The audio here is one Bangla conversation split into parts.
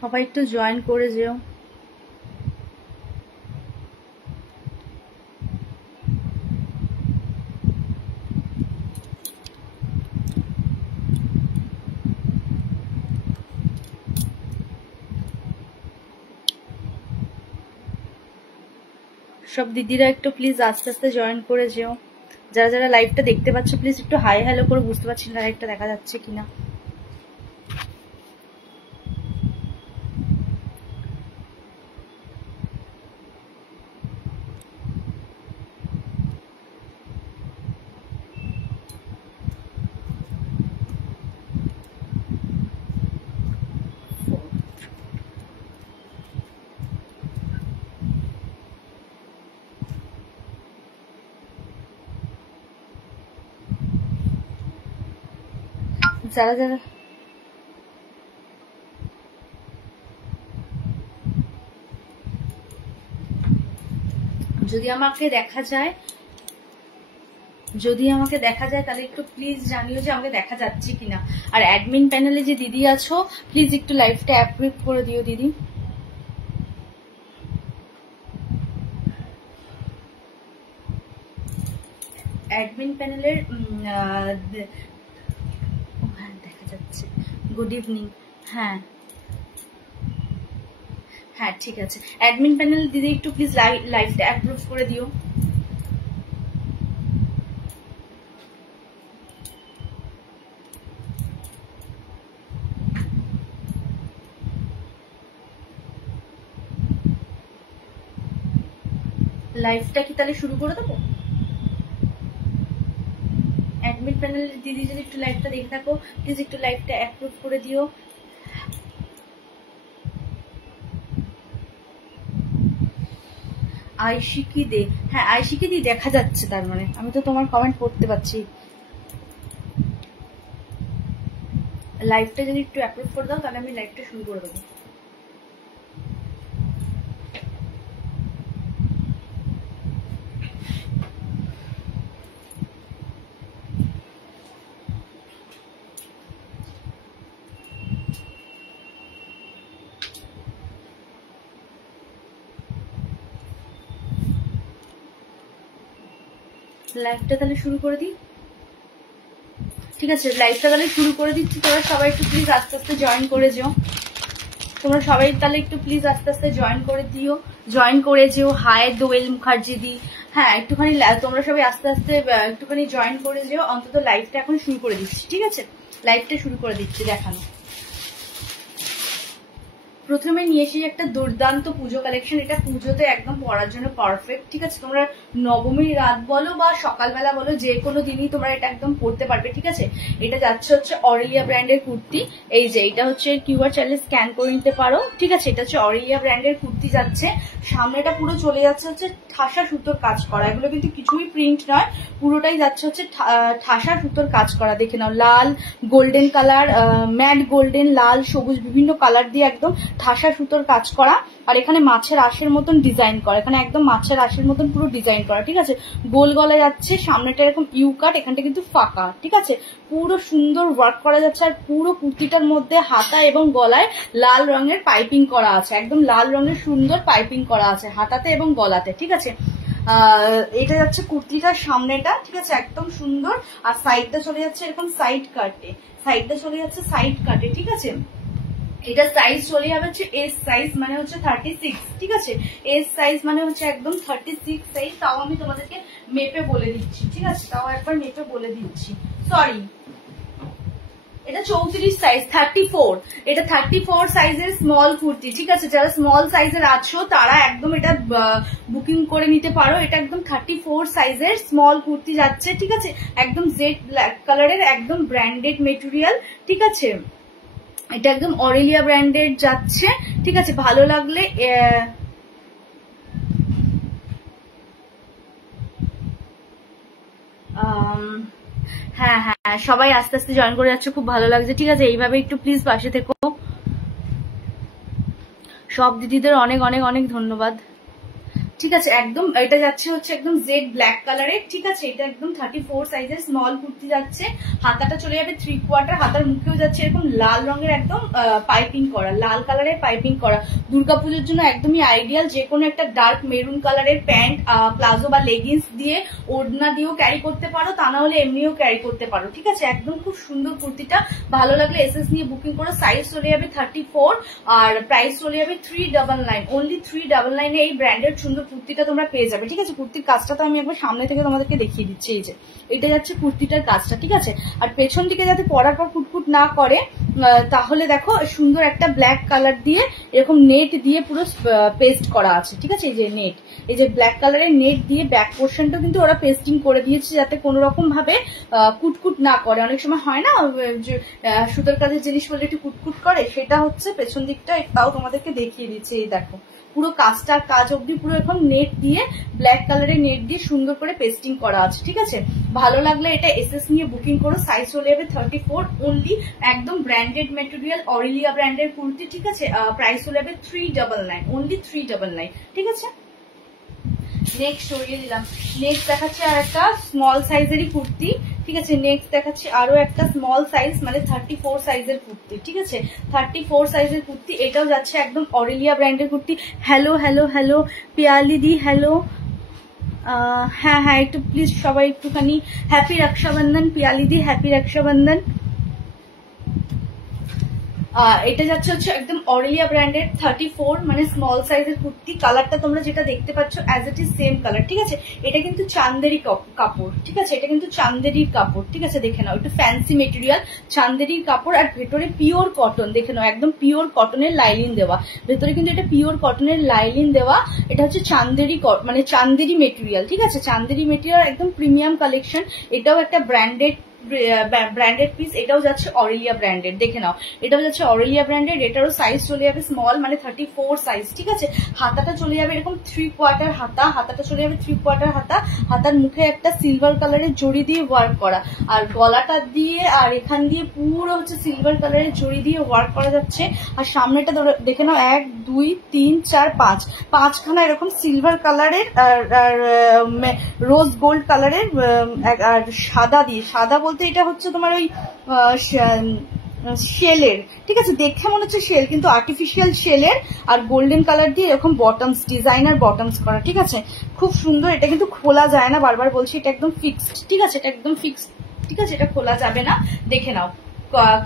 সবাই একটু জয়েন করে যেও। সব দিদিরা একটু প্লিজ আস্তে আস্তে জয়েন করে যেও। যারা যারা লাইভটা দেখতে পাচ্ছ প্লিজ একটু হাই হ্যালো করে, বুঝতে পারছি না লাইভটা দেখা যাচ্ছে কিনা। যারা যারা যদি আমাকে দেখা যায় তাহলে একটু প্লিজ জানিও যে আমাকে দেখা যাচ্ছে কিনা। আর অ্যাডমিন প্যানেলে যে দিদি আছো প্লিজ একটু লাইভটা অ্যাপ্রুভ করে দিও দিদি। অ্যাডমিন প্যানেলের দেখা যাচ্ছে। Good evening. হ্যাঁ হ্যাঁ ঠিক আছে, অ্যাডমিন প্যানেল দিদি একটু প্লিজ লাইভটা অ্যাপ্রুভ করে দিও। লাইভটা কি তাহলে শুরু করে দেবো? অ্যাডমিন প্যানেলের দিদি যদি একটু লাইভটা দেখে থাকো প্লিজ একটু লাইভটা অ্যাপ্রুভ করে দিও। আইশিকি দে, হ্যাঁ আইশিকি দি দেখা যাচ্ছে, তার মানে আমি তো তোমার কমেন্ট পড়তে পাচ্ছি। লাইভটা যদি একটু অ্যাপ্রুভ করে দাও তাহলে আমি লাইভটা শুরু করে দেবো। লাইভটা তাহলে শুরু করে দিই। ঠিক আছে, লাইভটা তাহলে শুরু করে দিচ্ছি। তোমরা সবাই একটু প্লিজ আস্তে আস্তে জয়েন করে যেও। তোমরা সবাই তাহলে একটু প্লিজ আস্তে আস্তে জয়েন করে যেও। হাই দোয়েল মুখার্জি দি, হ্যাঁ একটুখানি তোমরা সবাই আস্তে আস্তে একটুখানি জয়েন করে যেও। অন্তত লাইভটা এখন শুরু করে দিচ্ছি। ঠিক আছে, লাইভটা শুরু করে দিচ্ছি দেখানো। প্রথমে নিয়ে এসে একটা দুর্দান্ত পুজো কালেকশন। এটা পুজোতে একদম পরার জন্য পারফেক্ট। ঠিক আছে, তোমরা নবমীর রাত বলো বা সকালবেলা বলো, যে কোনো দিনই তোমরা এটা একদম পরতে পারবে। ঠিক আছে, এটা যাচ্ছে হচ্ছে অরেলিয়া ব্র্যান্ডের কুর্তি। এই যে এটা হচ্ছে কিউআর চাইলে স্ক্যান করে নিতে পারো। ঠিক আছে, এটা হচ্ছে অরেলিয়া ব্র্যান্ডের কুর্তি যাচ্ছে। সামনেটা পুরো চলে যাচ্ছে হচ্ছে ঠাসা সুতোর কাজ করা। এগুলো কিন্তু কিছুই প্রিন্ট নয়, পুরোটাই যাচ্ছে হচ্ছে ঠাসা সুতোর কাজ করা। দেখে নাও, লাল গোল্ডেন কালার, ম্যাট গোল্ডেন, লাল সবুজ বিভিন্ন কালার দিয়ে একদম ঠাসা সুতোর কাজ করা। আর এখানে মাছের আঁশের মতন ডিজাইন করা, এখানে একদম মাছের আঁশের মতন পুরো ডিজাইন করা। ঠিক আছে, গোল গলা যাচ্ছে, সামনেটা এরকম ইউ কাট, এখানটা কিন্তু ফাঁকা। ঠিক আছে, পুরো সুন্দর ওয়ার্ক করা যাচ্ছে। আর পুরো কুর্তিটার মধ্যে হাতা এবং গলায় লাল রঙের পাইপিং করা আছে, একদম লাল রঙের সুন্দর পাইপিং করা আছে হাতাতে এবং গলাতে। ঠিক আছে, এটা যাচ্ছে কুর্তিটার সামনেটা। ঠিক আছে, একদম সুন্দর। আর সাইডটা চলে যাচ্ছে এরকম সাইড কাটে, ঠিক আছে। এটা সাইজ চলে যাবে হচ্ছে এস সাইজ, মানে হচ্ছে 36। ঠিক আছে, এস সাইজ মানে হচ্ছে একদম 36 সাইজ। তাও আমি তোমাদেরকে মেপে বলে দিচ্ছি। ঠিক আছে, তাও একবার মেপে বলে দিচ্ছি। সরি, এটা 34 সাইজ, 34। এটা 34 সাইজের স্মল কুর্তি। ঠিক আছে, যারা স্মল সাইজের আছো তারা একদম এটা বুকিং করে নিতে পারো। এটা একদম 34 সাইজের স্মল কুর্তি যাচ্ছে। ঠিক আছে, একদম জেড ব্ল্যাক কালারের, একদম ব্র্যান্ডেড মেটেরিয়াল। ঠিক আছে, এটা একদম অরেলিয়া ব্র্যান্ডেড যাচ্ছে। ঠিক আছে, ভালো লাগলে হ্যাঁ হ্যাঁ সবাই আস্তে আস্তে জয়েন করে যাচ্ছে, খুব ভালো লাগছে। ঠিক আছে, এইভাবে একটু প্লিজ পাশে থেকো। সব দিদিদের অনেক অনেক অনেক ধন্যবাদ। ঠিক আছে, একদম এটা যাচ্ছে হচ্ছে একদম জেড ব্ল্যাক কালারের। ঠিক আছে, এটা একদম 34 সাইজের স্মল কুর্তি যাচ্ছে। হাতাটা চলে যাবে 3/4, হাতার মুখেও যাচ্ছে এরকম লাল রঙের একদম পাইপিং করা, লাল কালারের পাইপিং করা। দুর্গাপুজোর জন্য একদমই আইডিয়াল। যে কোনো একটা ডার্ক মেরুন কালারের প্যান্ট, প্লাজো বা লেগিংস দিয়ে, ওড়না দিয়েও ক্যারি করতে পারো, তা না হলে এমনিও ক্যারি করতে পারো। ঠিক আছে, একদম খুব সুন্দর কুর্তিটা। ভালো লাগলে এসএস নিয়ে বুকিং করো। সাইজ চলে যাবে 34 আর প্রাইস চলে যাবে 399, অনলি 399 এই ব্র্যান্ডের সুন্দর কুর্তিটা তোমরা পেয়ে যাবে। ঠিক আছে, কুর্তির কাজটা তো আমি একবার সামনে থেকে তোমাদেরকে দেখিয়ে দিচ্ছি। এই যে এটা যাচ্ছে কুর্তিটার কাজটা। ঠিক আছে, আর পেছন দিকে যাতে পরার পর ফুটফুট না করে, তাহলে দেখো সুন্দর একটা ব্ল্যাক কালার দিয়ে এরকম নেট দিয়ে পুরো পেস্ট করা আছে। ঠিক আছে, এই যে নেট, এই যে ব্ল্যাক কালারের নেট দিয়ে ব্যাক পোর্শনটা কিন্তু ওরা পেস্টিং করে দিয়েছে যাতে কোনো রকম ভাবে কুটকুট না করে। অনেক সময় হয় না সুতোর কাজের জিনিস বলে একটু কুটকুট করে, সেটা হচ্ছে পেছন দিকটা। তাও তোমাদেরকে দেখিয়ে দিচ্ছে। এই দেখো পুরো কাজটার কাজ অব্দি পুরো এখন নেট দিয়ে, ব্ল্যাক কালারের নেট দিয়ে সুন্দর করে পেস্টিং করা আছে। ঠিক আছে, ভালো লাগলে এটা এসএস নিয়ে বুকিং করো। সাইজ চলে যাবে 34, অনলি একদম ব্র্যান্ডেড মেটেরিয়াল, অরেলিয়া ব্র্যান্ডের কুর্তি। ঠিক আছে, প্রাইস চলে যাবে 399, অনলি 399। ঠিক আছে, নেক্সট সরিয়ে দিলাম। নেক্সট দেখাচ্ছে আর একটা স্মল সাইজেরই কুর্তি। ঠিক আছে, নেক্সট দেখাচ্ছে আরো একটা স্মল সাইজ, মানে 34 সাইজের কুর্তি। ঠিক আছে, 34 সাইজের কুর্তি। এটাও যাচ্ছে একদম অরেলিয়া ব্র্যান্ডের kurti. Hello hello hello Piyali di, hello. হ্যাঁ হ্যাঁ, একটু প্লিজ সবাই একটুখানি হ্যাপি রক্ষাবন্ধন পিয়ালি দি, হ্যাপি রক্ষাবন্ধন। এটা যাচ্ছে হচ্ছে একদম অরেলিয়া ব্র্যান্ডের 34, মানে স্মল সাইজের কুর্তি। কালারটা তোমরা যেটা দেখতে পাচ্ছ as it is same colour. ঠিক আছে, এটা কিন্তু চান্দেরি কাপড়। ঠিক আছে, এটা কিন্তু চান্দেরির কাপড়। ঠিক আছে, দেখে নাও, একটু ফ্যান্সি মেটেরিয়াল, চান্দেরির কাপড়। আর ভেতরে পিওর কটন, দেখে নাও একদম পিওর কটনের লাইলিন দেওয়া। ভেতরে কিন্তু এটা পিওর কটনের লাইলিন দেওয়া। এটা হচ্ছে চান্দেরি, মানে চান্দেরি মেটেরিয়াল। ঠিক আছে, চান্দেরি মেটেরিয়াল একদম প্রিমিয়াম কালেকশন। এটাও একটা ব্র্যান্ডেড পিস। এটাও যাচ্ছে অরেলিয়া ব্র্যান্ডেড, দেখে নাও, এটাও যাচ্ছে অরেলিয়া ব্র্যান্ডেড। এটারও সাইজ চলে যাবে স্মল, মানে 34 সাইজ। ঠিক আছে, হাতাটা চলে যাবে এরকম 3/4 হাতা, হাতাটা চলে যাবে 3/4 হাতা। হাতার মুখে একটা সিলভার কালারের জড়ি দিয়ে ওয়ার্ক করা, আর গলাটা দিয়ে আর এখান দিয়ে পুরো হচ্ছে সিলভার কালারের জড়ি দিয়ে ওয়ার্ক করা যাচ্ছে। আর সামনেটা দেখে নাও 1 2 3 4 5, 5খানা এরকম সিলভার কালারের আর রোজ গোল্ড কালারের আর সাদা দিয়ে, সাদা বলতে এটা হচ্ছে তোমার ওই শেলের। ঠিক আছে, দেখে মনে হচ্ছে শেল, কিন্তু আর্টিফিশিয়াল শেলের। আর গোল্ডেন কালার দিয়ে এরকম বটমস, ডিজাইনার বটমস করা। ঠিক আছে, খুব সুন্দর। এটা কিন্তু খোলা যায় না, বারবার বলছি, এটা একদম ফিক্সড। ঠিক আছে, এটা একদম ফিক্সড। ঠিক আছে, এটা খোলা যাবে না। দেখে নাও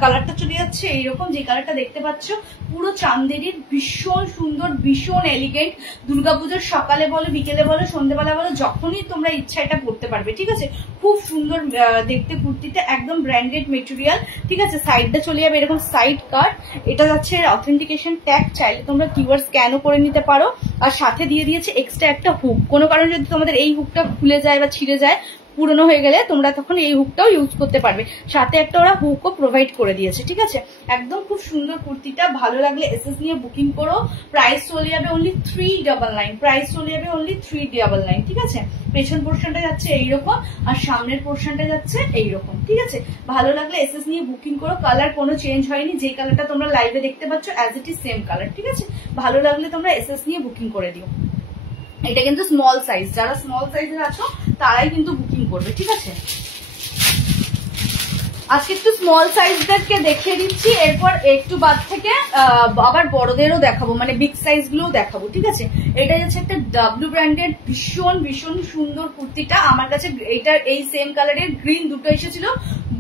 কালারটা চলে যাচ্ছে এইরকম, যে কালারটা দেখতে পাচ্ছ পুরো চান্দেরির, ভীষণ সুন্দর, ভীষণ এলিগেন্ট। দুর্গাপুজোর সকালে বলো, বিকেলে বলো, সন্ধ্যেবেলা বলো, যখনই তোমরা ইচ্ছা এটা পরতে পারবে। ঠিক আছে, খুব সুন্দর দেখতে কুর্তিতে, একদম ব্র্যান্ডেড মেটেরিয়াল। ঠিক আছে, সাইডটা চলে যাবে এরকম সাইড কাট। এটা যাচ্ছে অথেন্টিকেশন ট্যাগ, চাইলে তোমরা কিউআর স্ক্যানও করে নিতে পারো। আর সাথে দিয়ে দিয়েছে এক্সট্রা একটা হুক। কোনো কারণে যদি তোমাদের এই হুকটা খুলে যায় বা ছিঁড়ে যায়, পুরনো হয়ে গেলে, তোমরা তখন এই হুকটাও ইউজ করতে পারবে। সাথে একটা ওরা হুকও প্রোভাইড করে দিয়েছে। ঠিক আছে, একদম খুব সুন্দর কুর্তিটা। ভালো লাগলে এসএস নিয়ে বুকিং করো। প্রাইস চলে যাবে অনলি 399, প্রাইস চলে যাবে অনলি 399। ঠিক আছে, পেছন পোর্শনটা যাচ্ছে এইরকম আর সামনের পোর্শনটা যাচ্ছে এইরকম। ঠিক আছে, ভালো লাগলে এসএস নিয়ে বুকিং করো। কালার কোনো চেঞ্জ হয়নি, যে কালারটা তোমরা লাইভে দেখতে পাচ্ছ as it is same colour. ঠিক আছে, ভালো লাগলে তোমরা এসএস নিয়ে বুকিং করে দিও। এটা কিন্তু স্মল সাইজ, যারা স্মল সাইজের আছো তারাই কিন্তু বুকিং করবে। ঠিক আছে, আজকে একটু স্মল সাইজদেরকে দেখিয়ে দিচ্ছি, এরপর একটু বাদ থেকে আবার বড়দেরও দেখাবো, মানে বিগ সাইজ গুলোও দেখাবো। ঠিক আছে, এটা যাচ্ছে একটা ডাব্লিউ ব্র্যান্ডের ভীষণ ভীষণ সুন্দর কুর্তিটা। আমার কাছে এইটার এই সেম কালারের গ্রিন দুটো এসেছিল,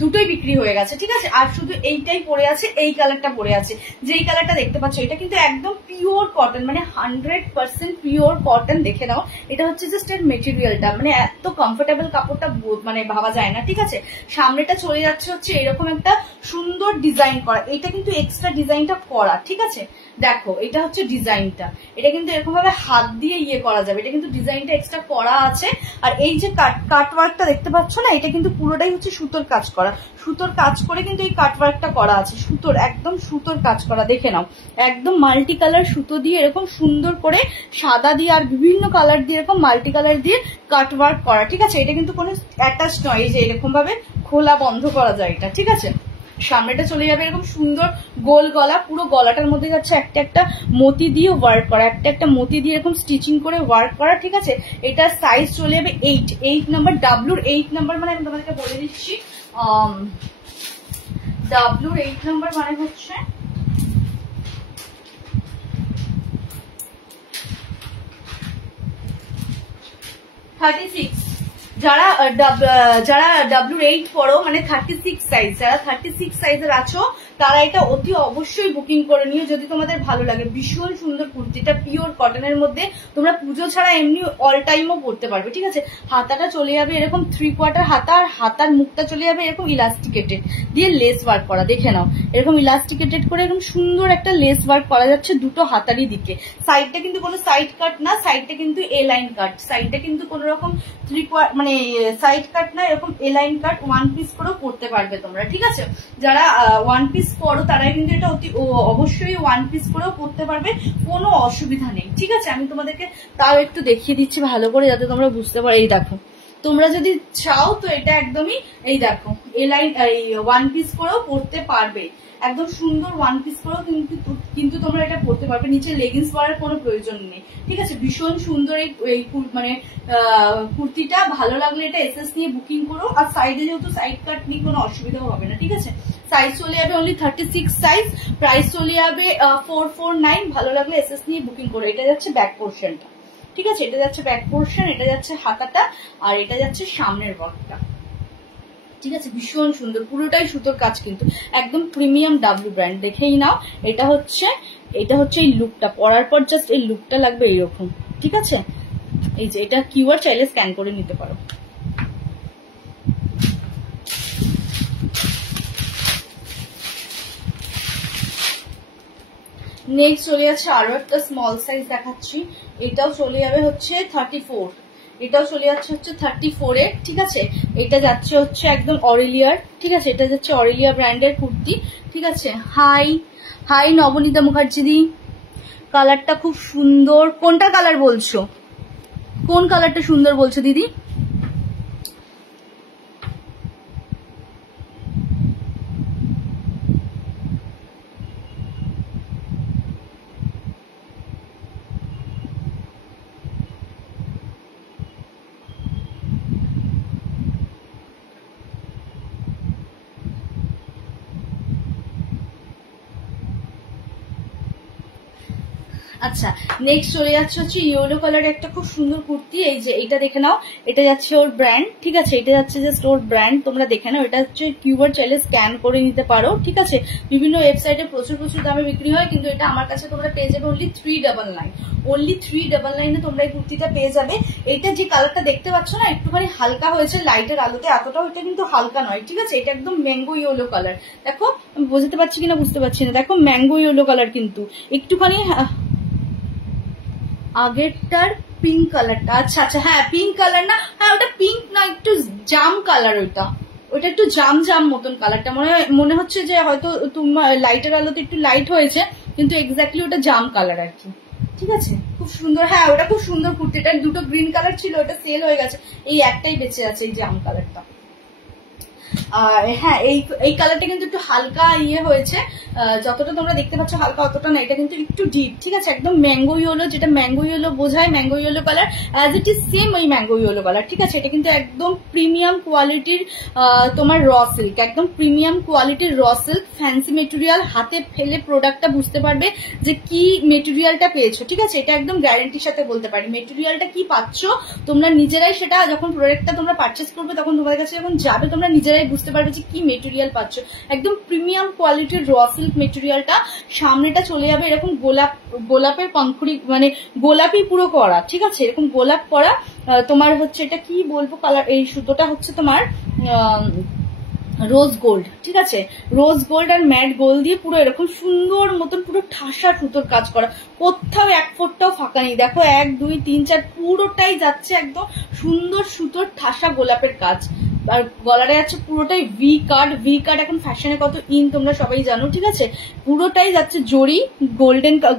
দুটোই বিক্রি হয়ে গেছে। ঠিক আছে, আর শুধু এইটাই পরে আছে, এই কালারটা পরে আছে। যেই কালারটা দেখতে পাচ্ছ এটা কিন্তু একদম পিওর কটন, মানে 100% পিওর কটন। দেখে নাও, এটা হচ্ছে জাস্ট এর মেটেরিয়ালটা, মানে এত কমফোর্টেবল কাপড়টা মানে ভাবা যায় না। ঠিক আছে, সামনেটা চলে যাচ্ছে হচ্ছে এরকম একটা সুন্দর ডিজাইন করা। এটা কিন্তু এক্সট্রা ডিজাইনটা করা। ঠিক আছে, দেখো এটা হচ্ছে ডিজাইনটা, এটা কিন্তু এরকম ভাবে হাত দিয়ে ইয়ে করা যাবে। এটা কিন্তু ডিজাইনটা এক্সট্রা করা আছে। আর এই যে কাটওয়ার্কটা দেখতে পাচ্ছ না, এটা কিন্তু পুরোটাই হচ্ছে সুতোর কাজ করা। সুতোর কাজ করে কিন্তু এই কাটওয়ার্কটা করা আছে, সুতোর, একদম সুতোর কাজ করা। দেখে নাও, একদম মাল্টি কালার সুতো দিয়ে এরকম সুন্দর করে সাদা দিয়ে আর বিভিন্ন কালার দিয়ে এরকম মাল্টি কালার দিয়ে কাটওয়ার্ক করা। ঠিক আছে, এটা কিন্তু কোনো অ্যাটাচ নয়, এই যে এরকম ভাবে খোলা বন্ধ করা যায় এটা। ঠিক আছে, সামনেটা চলে যাবে এরকম সুন্দর গোল গলা, পুরো গলাটার মধ্যে যাচ্ছে একটা একটা মতি দিয়ে ওয়ার্ক করা, একটা একটা মতি দিয়ে এরকম স্টিচিং করে ওয়ার্ক করা, ঠিক আছে। এটার সাইজ চলে যাবে 8 নাম্বার, ডাব্লুর 8 নাম্বার মানে আমি তোমাদেরকে বলে দিচ্ছি, ডাব্লুর 8 নাম্বার মানে হচ্ছে 36। যারা W8 পড়ো মানে 36 সাইজ, যারা 36 সাইজের আছো তারা এটা অতি অবশ্যই বুকিং করে নিও যদি তোমাদের ভালো লাগে। ভীষণ সুন্দর কুর্তিটা, পিওর কটনের মধ্যে, তোমরা পুজো ছাড়া এমনি অল টাইমও পরতে পারবে, ঠিক আছে। হাতাটা চলে যাবে এরকম 3/4 হাতা, আর হাতার মুখটা চলে যাবে এরকম ইলাস্টিকেটেড দিয়ে লেস ওয়ার্ক করা, দেখে নাও এরকম ইলাস্টিকেটেড করে এরকম সুন্দর একটা লেস ওয়ার্ক করা যাচ্ছে দুটো হাতারই দিকে। সাইডটা কিন্তু কোনো সাইড কাট না, সাইডটা কিন্তু এ লাইন কাট, সাইডটা কিন্তু কোনো রকম মানে সাইড কাট না, এরকম এ লাইন কাট, ওয়ান পিস করেও পরতে পারবে তোমরা, ঠিক আছে। যারা ওয়ান পিস পরো তারাই কিন্তু এটা অবশ্যই ওয়ান পিস করেও পরতে পারবে, কোনো অসুবিধা নেই, ঠিক আছে। আমি তোমাদেরকে তাও একটু দেখিয়ে দিচ্ছি ভালো করে যাতে তোমরা বুঝতে পারো। এই দেখো, তোমরা যদি চাও তো এটা একদমই এই দেখো এ লাইন ওয়ান পিস করেও পরতে পারবে, একদম সুন্দর ওয়ান পিস করেও কিন্তু তোমরা এটা পরতে পারবে, নিচে লেগিংস পরার কোনো প্রয়োজন নেই, ঠিক আছে। ভীষণ সুন্দর এই মানে কুর্তিটা, ভালো লাগলে এটা এসএস নিয়ে বুকিং করো। আর সাইডে যেহেতু সাইড কাট নেই কোনো অসুবিধাও হবে না, ঠিক আছে। সাইজ চলে যাবে অনলি 36 সাইজ, প্রাইস চলে যাবে 449। ভালো লাগলে এসএস নিয়ে বুকিং করো। এটা যাচ্ছে ব্যাক পোর্শনটা, ঠিক আছে, এটা যাচ্ছে ব্যাক পোর্শন, এটা যাচ্ছে হাতাটা, আর এটা যাচ্ছে সামনের বর্ডটা, ঠিক আছে। ভীষণ সুন্দর, পুরোটাই সুতোর কাজ, কিন্তু একদম প্রিমিয়াম ডাব্লু ব্র্যান্ড, দেখেই নাও। এটা হচ্ছে এই লুকটা, পরার পর জাস্ট এই লুকটা লাগবে এইরকম, ঠিক আছে। এই যে এটা কিউআর চাইলে স্ক্যান করে নিতে পারো। নেক্সট চলে যাচ্ছে আরো একটা স্মল সাইজ দেখাচ্ছি, এটাও চলে যাবে হচ্ছে 34, এটাও চলে যাচ্ছে হচ্ছে 34 এর, ঠিক আছে। এটা যাচ্ছে হচ্ছে একদম অরেলিয়ার, ঠিক আছে, এটা যাচ্ছে অরেলিয়া ব্র্যান্ডের কুর্তি, ঠিক আছে। হাই নবনীতা মুখার্জি দি, কালারটা খুব সুন্দর। কোনটা কালার বলছো, কোন কালারটা সুন্দর বলছো দিদি? আচ্ছা, নেক্সট চলে যাচ্ছে হচ্ছে ইয়েলো কালারের একটা খুব সুন্দর কুর্তি। এই যে এটা দেখে নাও, এটা যাচ্ছে ওর ব্র্যান্ড, ঠিক আছে, এটা যাচ্ছে জাস্ট ওর ব্র্যান্ড, তোমরা দেখে নাও। এটা হচ্ছে কিউআর চাইলে স্ক্যান করে নিতে পারো, ঠিক আছে। বিভিন্ন ওয়েবসাইটে প্রচুর দামে বিক্রি হয়, কিন্তু এটা আমার কাছে তোমরা পেয়ে যাবে অনলি 399, অনলি 399 তোমরা এই কুর্তিটা পেয়ে যাবে। এইটা যে কালারটা দেখতে পাচ্ছ না, একটুখানি হালকা হয়েছে লাইটের আলোতে, এতটাও এটা কিন্তু হালকা নয়, ঠিক আছে। এটা একদম ম্যাঙ্গো ইয়েলো কালার, দেখো আমি বুঝতে পারছি কিনা বুঝতে পারছি না, দেখো ম্যাঙ্গো ইয়েলো কালার, কিন্তু একটুখানি আগেরটার পিঙ্ক কালারটা, আচ্ছা হ্যাঁ পিঙ্ক কালার না, হ্যাঁ ওটা পিঙ্ক না, একটু জাম কালার, ওটা একটু জাম মতন কালারটা, মনে হচ্ছে যে হয়তো তোমার লাইটের আলোতে একটু লাইট হয়েছে, কিন্তু এক্স্যাক্টলি ওটা জাম কালার আর কি, ঠিক আছে। খুব সুন্দর, হ্যাঁ ওটা খুব সুন্দর কুর্তিটা, দুটো গ্রিন কালার ছিল, ওটা সেল হয়ে গেছে, এই একটাই বেঁচে আছে, এই জাম কালারটা। আর হ্যাঁ এই কালারটা কিন্তু একটু হালকা হয়েছে, যতটা তোমরা দেখতে পাচ্ছ হালকা অতটা না, এটা কিন্তু একটু ডিপ, ঠিক আছে। একদম ম্যাঙ্গো ইয়েলো, যেটা ম্যাঙ্গো ইয়েলো বোঝায়, mango yellow colour as it is same ওই ম্যাঙ্গো ইয়েলো কালার, ঠিক আছে। এটা কিন্তু একদম প্রিমিয়াম কোয়ালিটির তোমার র সিল্ক, একদম প্রিমিয়াম কোয়ালিটির র সিল্ক, ফ্যান্সি মেটেরিয়াল, হাতে ফেলে প্রোডাক্টটা বুঝতে পারবে যে কি মেটেরিয়ালটা পেয়েছো, ঠিক আছে। এটা একদম গ্যারান্টির সাথে বলতে পারি, মেটেরিয়ালটা কি পাচ্ছ তোমরা নিজেরাই, সেটা যখন প্রোডাক্টটা তোমরা পারচেস করবে তখন তোমাদের কাছে যখন যাবে তোমরা নিজেরাই বুঝতে পারবে যে কি মেটেরিয়াল পাচ্ছ, একদম প্রিমিয়াম কোয়ালিটির র সিল্ক মেটেরিয়ালটা। সামনেটা চলে যাবে এরকম গোলাপের পাঙ্খুড়ি, মানে গোলাপি পুরো করা, ঠিক আছে, এরকম গোলাপ করা। তোমার হচ্ছে এটা কি বলবো কালার, এই সুতোটা হচ্ছে তোমার রোজ গোল্ড, ঠিক আছে, রোজ গোল্ড আর ম্যাট গোল্ড দিয়ে পুরো এরকম সুন্দর মতন পুরো ঠাসা সুতোর কাজ করা, কোথাও এক ফোঁটাও ফাঁকা নেই, দেখো 1 2 3 4 পুরোটাই যাচ্ছে একদম সুন্দর সুতোর ঠাসা গোলাপের কাজ। আর গলাটা যাচ্ছে পুরোটাই ভি কাট, এখন ফ্যাশনে কত ইন তোমরা সবাই জানো, ঠিক আছে। পুরোটাই যাচ্ছে জরি,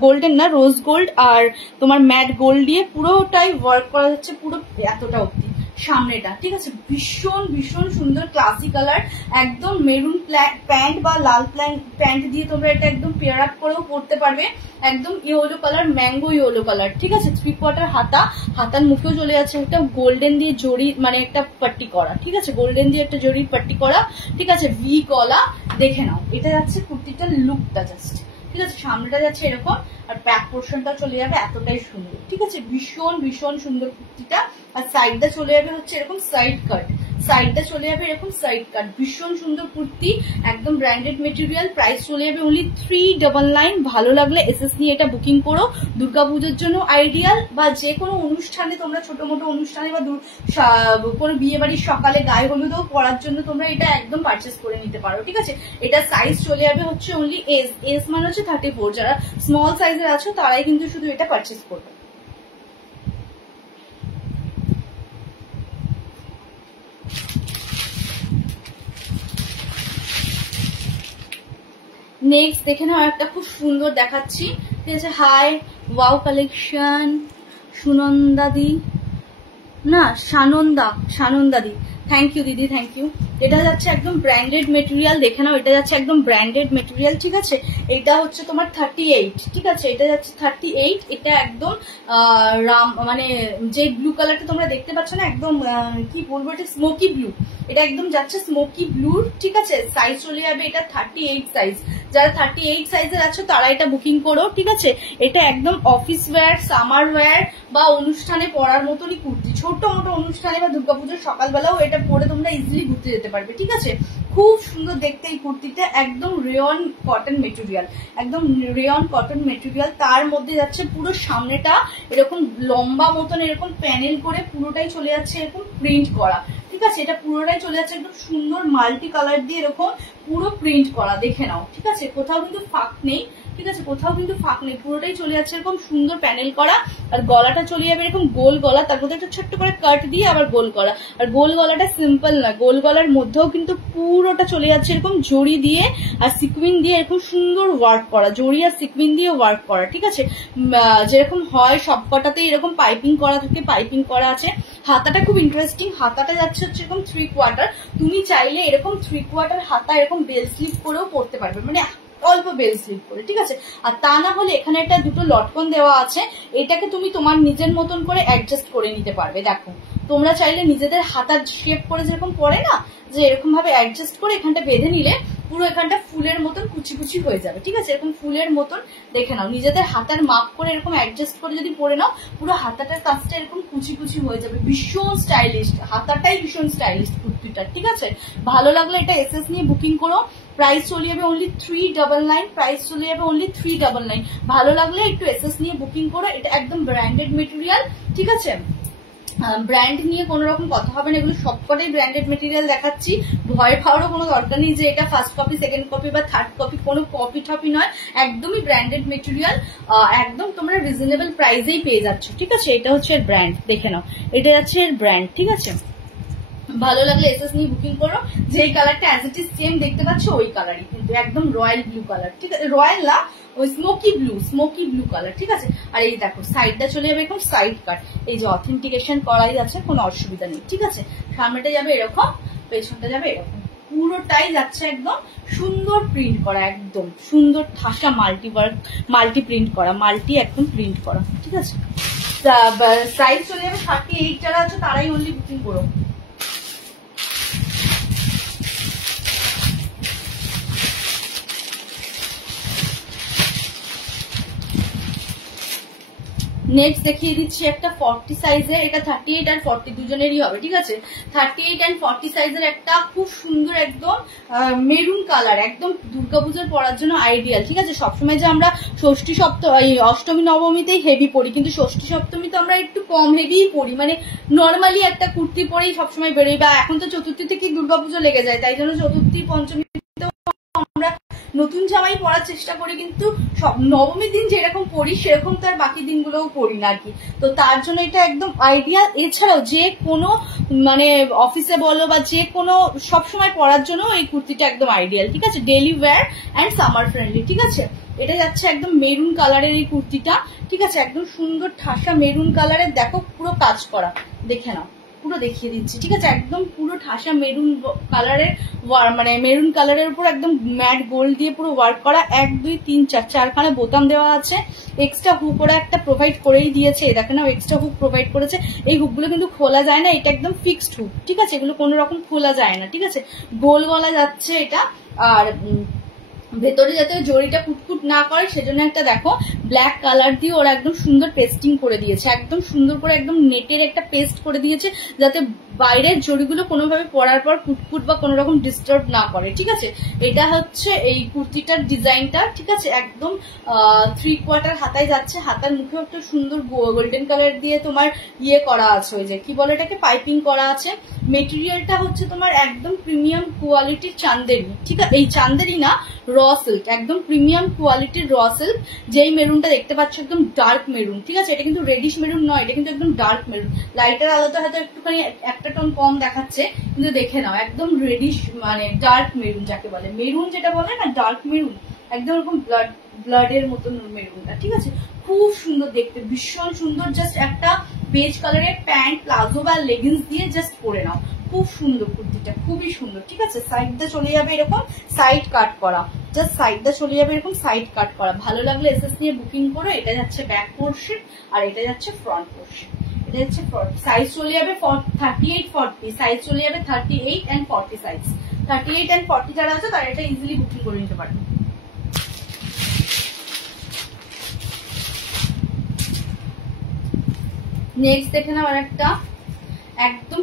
গোল্ডেন না রোজ গোল্ড আর তোমার ম্যাট গোল্ড দিয়ে পুরোটাই ওয়ার্ক করা যাচ্ছে, পুরো এতটা অব্দি। সামনেটা, ঠিক আছে। ভীষণ ভীষণ সুন্দর ক্লাসি কালার, একদম মেরুন প্যান্ট বা লাল প্যান্ট দিয়ে তোমরা এটা একদম পেয়ার আপ করেও পরতে পারবে। একদম yellow colour, mango yellow colour, ঠিক আছে। 3/4 হাতা, হাতার মুখেও চলে যাচ্ছে একটা গোল্ডেন দিয়ে জড়ি, মানে একটা পাট্টি করা, ঠিক আছে, গোল্ডেন দিয়ে একটা জড়ির পাট্টি করা, ঠিক আছে। ভি গলা, দেখে নাও। এটা যাচ্ছে কুর্তিটার লুকটা জাস্ট, ঠিক আছে। সামনেটা যাচ্ছে এরকম, আর ব্যাক পোর্শনটা চলে যাবে এতটাই সুন্দর, ঠিক আছে। ভীষণ ভীষণ সুন্দর কুর্তিটা। আর সাইডটা চলে যাবে হচ্ছে এরকম সাইড কাট, সাইডটা চলে যাবে এরকম সাইড কাট। ভীষণ সুন্দর কুর্তি, একদম ব্র্যান্ডেড মেটেরিয়াল। প্রাইস চলে যাবে অনলি 399। ভালো লাগলে এসএস নিয়ে এটা বুকিং করো। দুর্গাপুজোর জন্য আইডিয়াল, বা যে কোনো অনুষ্ঠানে তোমরা, ছোট মোটো অনুষ্ঠানে বা কোনো বিয়ে বাড়ির সকালে গায়ে হলুদও পরার জন্য তোমরা এটা একদম পারচেস করে নিতে পারো, ঠিক আছে। এটা সাইজ চলে যাবে হচ্ছে অনলি এস, এস মানে হচ্ছে 34। যারা স্মল সাইজের আছো তারাই কিন্তু শুধু এটা পারচেস করবে। নেক্সট দেখে নাও, একটা খুব সুন্দর দেখাচ্ছি, ঠিক আছে। হাই ওয়াও কালেকশন, সুনন্দাদি না সানন্দাদি, থ্যাংক ইউ দিদি, থ্যাংক ইউ। এটা যাচ্ছে একদম ব্র্যান্ডেড মেটেরিয়াল, দেখে নাও। এটা যাচ্ছে একদম ব্র্যান্ডেড মেটেরিয়াল, ঠিক আছে। এটা হচ্ছে তোমার 38, ঠিক আছে। এটা যাচ্ছে 38। এটা একদম মানে যে ব্লু কালারটা তোমরা দেখতে পাচ্ছ না, একদম কি বলবো, এটা স্মোকি ব্লু। এটা একদম যাচ্ছে স্মোকি ব্লু, ঠিক আছে। সাইজ চলে যাবে এটা 38 সাইজ। যারা 38 সাইজের আছো তারা এটা বুকিং করো, ঠিক আছে। এটা একদম অফিস ওয়্যার, সামার ওয়্যার বা অনুষ্ঠানে পরার মতনই কুর্তি। ছোট মোটো অনুষ্ঠানে বা দুর্গাপুজোর সকালবেলাও এটা পরে তোমরা ইজিলি ঘুরতে যেতে পারবে, ঠিক আছে। খুব সুন্দর দেখতে এই কুর্তিটা, একদম রেয়ন কটন মেটেরিয়াল, একদম রেয়ন কটন মেটেরিয়াল। তার মধ্যে যাচ্ছে পুরো সামনেটা এরকম লম্বা মতন এরকম প্যানেল করে পুরোটাই চলে যাচ্ছে এরকম প্রিন্ট করা, ঠিক আছে। এটা পুরোটাই চলে যাচ্ছে একদম সুন্দর মাল্টি কালার দিয়ে এরকম পুরো প্রিন্ট করা, দেখে নাও, ঠিক আছে। কোথাও কিন্তু ফাঁক নেই, ঠিক আছে, কোথাও কিন্তু ফাঁক নেই, পুরোটাই চলে যাচ্ছে এরকম সুন্দর প্যানেল করা। আর গলাটা চলে যাবে এরকম গোল গলা, তার মধ্যে একটা ছোট্ট করে কাট দিয়ে আবার গোল গলা। আর গোল গলাটা সিম্পল না, গোল গলার মধ্যেও কিন্তু পুরোটা চলে যাচ্ছে এরকম জড়ি দিয়ে আর সিকুইন দিয়ে এরকম সুন্দর ওয়ার্ক করা, জড়ি আর সিকুইন দিয়ে ওয়ার্ক করা, ঠিক আছে। যেরকম হয় সবকটাতেই এরকম পাইপিং করা থাকে, পাইপিং করা আছে। হাতাটা খুব ইন্টারেস্টিং, হাতাটা যাচ্ছে হচ্ছে এরকম 3/4। তুমি চাইলে এরকম 3/4 হাতা এরকম বেল স্লিপ করেও পরতে পারবে, মানে অল্প বেল স্লিপ করে, ঠিক আছে। আর তা না হলে এখানে একটা দুটো লটকন দেওয়া আছে, এটাকে তুমি তোমার নিজের মতন করে অ্যাডজাস্ট করে নিতে পারবে। দেখো, তোমরা চাইলে নিজেদের হাতার শেপ করে যেরকম পরে না, যে এরকম ভাবে অ্যাডজাস্ট করে এখানটা বেঁধে নিলে পুরো এখানটা ফুলের মতন কুচি কুচি হয়ে যাবে, ঠিক আছে। এরকম ফুলের মতন দেখে নাও, নিজেদের হাতার মাপ করে এরকম অ্যাডজাস্ট করে যদি পরে নাও, পুরো হাতাটার কাজটা এরকম কুচি কুচি হয়ে যাবে। ভীষণ স্টাইলিশ, হাতাটাই ভীষণ স্টাইলিশ কুর্তিটা, ঠিক আছে। ভালো লাগলে এটা এসএস নিয়ে বুকিং করো। প্রাইস চলে যাবে অনলি 399, প্রাইস চলে যাবে অনলি 399। ভালো লাগলে একটু এসএস নিয়ে বুকিং করো। এটা একদম ব্র্যান্ডেড মেটেরিয়াল, ঠিক আছে। ব্র্যান্ড নিয়ে কোনো রকম কথা হবে না, এগুলো সবকটাই ব্র্যান্ডেড মেটেরিয়াল দেখাচ্ছি। ভয় পাওয়ারও কোনো দরকার নেই যে এটা ফার্স্ট কপি, সেকেন্ড কপি বা থার্ড কপি, কোনো কপি টপি নয়, একদমই ব্র্যান্ডেড মেটেরিয়াল। একদম তোমরা রিজনেবল প্রাইসেই পেয়ে যাচ্ছ, ঠিক আছে। এটা হচ্ছে এর ব্র্যান্ড, দেখে নাও, এটা যাচ্ছে এর ব্র্যান্ড, ঠিক আছে। ভালো লাগলে এসএস নিয়ে বুকিং করো। যেই কালারটা অ্যাজ ইট ইজ সেম দেখতে পাচ্ছ ওই কালারই, কিন্তু একদম রয়্যাল ব্লু কালার, ঠিক আছে। রয়্যাল না, ওই স্মোকি ব্লু কালার, ঠিক আছে। আর এই দেখো সাইডটা চলে যাবে এরকম সাইড কাট, এই যে অথেন্টিকেশন করাই যাচ্ছে, কোনো অসুবিধা নেই, ঠিক আছে। সামনেটা যাবে এরকম, পেছনটা যাবে এরকম, পুরোটাই যাচ্ছে একদম সুন্দর প্রিন্ট করা, একদম সুন্দর ঠাসা মাল্টি প্রিন্ট করা, মাল্টি একদম প্রিন্ট করা, ঠিক আছে। সাইজ চলে যাবে 38, যারা আছে তারাই অনলি বুকিং করো। নেক্সট দেখিয়ে দিচ্ছি একটা 40 সাইজের, এটা 38 আর 40 দুজনেরই হবে, ঠিক আছে। 38 and 40 সাইজের একটা খুব সুন্দর একদম মেরুন কালার, একদম দুর্গাপূজার পরার জন্য আইডিয়াল, ঠিক আছে। সবসময় যে আমরা ষষ্ঠী সপ্তমী, অষ্টমী নবমীতেই হেভি পরি, কিন্তু ষষ্ঠী সপ্তমী তো আমরা একটু কম হেভিই পরি, মানে নর্মালি একটা কুর্তি পরেই সবসময় বেরোই, বা এখন তো চতুর্থী থেকেই দুর্গাপুজো লেগে যায়, তাই জন্য চতুর্থী পঞ্চমী আমরা নতুন জামাই পরার চেষ্টা করি, কিন্তু সব নবমীর দিন যেরকম পরি সেরকম তার বাকি দিনগুলোও পরি না আর কি। তো তার জন্য এটা একদম আইডিয়াল। এছাড়াও যে কোনো মানে অফিসে বলো বা যে কোনো সবসময় পরার জন্য এই কুর্তিটা একদম আইডিয়াল, ঠিক আছে। Daily wear and summer friendly, ঠিক আছে। এটা যাচ্ছে একদম মেরুন কালারের এই কুর্তিটা, ঠিক আছে। একদম সুন্দর ঠাসা মেরুন কালারের, দেখো পুরো কাজ করা, দেখে নাও, পুরো দেখিয়ে দিচ্ছি, ঠিক আছে। একদম পুরো ঠাসা মেরুন কালারের, মানে মেরুন কালারের উপর একদম ম্যাট গোল্ড দিয়ে পুরো ওয়ার্ক করা। 1 2 3 4 চারখানা বোতাম দেওয়া আছে। এক্সট্রা হুক ওরা একটা প্রোভাইড করেই দিয়েছে, দেখেন না এক্সট্রা হুক প্রোভাইড করেছে। এই হুকগুলো কিন্তু খোলা যায় না, এটা একদম ফিক্সড হুক, ঠিক আছে। এগুলো কোনো রকম খোলা যায় না, ঠিক আছে। গোল গলা যাচ্ছে এটা। আর ভেতরে যাতে জড়িটা কুটকুট না করে সেজন্য একটা দেখো ব্ল্যাক কালার দিয়ে ওরা একদম সুন্দর পেস্টিং করে দিয়েছে, একদম সুন্দর করে একদম নেটের একটা পেস্ট করে দিয়েছে, যাতে বাইরের জড়িগুলো কোনোভাবে পরার পর কুটকুট বা কোনো রকম ডিস্টার্ব না করে, ঠিক আছে। এটা হচ্ছে এই কুর্তিটার ডিজাইনটা, ঠিক আছে। একদম 3/4 হাতায় যাচ্ছে, হাতার মুখে একটা সুন্দর গোল্ডেন কালার দিয়ে তোমার ইয়ে করা আছে, ওই যে কি বলে এটাকে, পাইপিং করা আছে। মেটেরিয়ালটা হচ্ছে তোমার একদম প্রিমিয়াম কোয়ালিটির চান্দেরি, ঠিক আছে। এই চান্দেরি না, র সিল্ক, একদম প্রিমিয়াম কোয়ালিটির র সিল্ক। যেই মেরুনটা দেখতে পাচ্ছ একদম ডার্ক মেরুন, ঠিক আছে। এটা কিন্তু রেডিশ মেরুন নয়, এটা কিন্তু একদম ডার্ক মেরুন। লাইটের আলাদা হয়তো একটুখানি একটা টোন কম দেখাচ্ছে, কিন্তু দেখে নাও একদম রেডিশ, মানে ডার্ক মেরুন যাকে বলে, মেরুন যেটা বলে না ডার্ক মেরুন, একদম এরকম ব্লাডের মতন মেরুনটা, ঠিক আছে। খুব সুন্দর দেখতে, ভীষণ সুন্দর। জাস্ট একটা বেজ কালারের প্যান্ট, প্লাজো বা লেগিংস দিয়ে জাস্ট পরে নাও, খুব সুন্দর কুর্তিটা, খুবই সুন্দর, ঠিক আছে। সাইডটা চলে যাবে এরকম সাইড কাট করা, জাস্ট সাইডটা চলে যাবে এরকম সাইড কাট করা। ভালো লাগলে এসএস নিয়ে বুকিং করো। এটা যাচ্ছে ব্যাক পোর্শন আর এটা যাচ্ছে ফ্রন্ট পোর্শন। এটা হচ্ছে সাইজ চলে যাবে 38 40, সাইজ চলে যাবে 38 and 40 সাইজ। 38 and 40 যারা আছে তারা এটা ইজিলি বুকিং করে নিতে পারবে। নেক্সট দেখে নাও আরেকটা একদম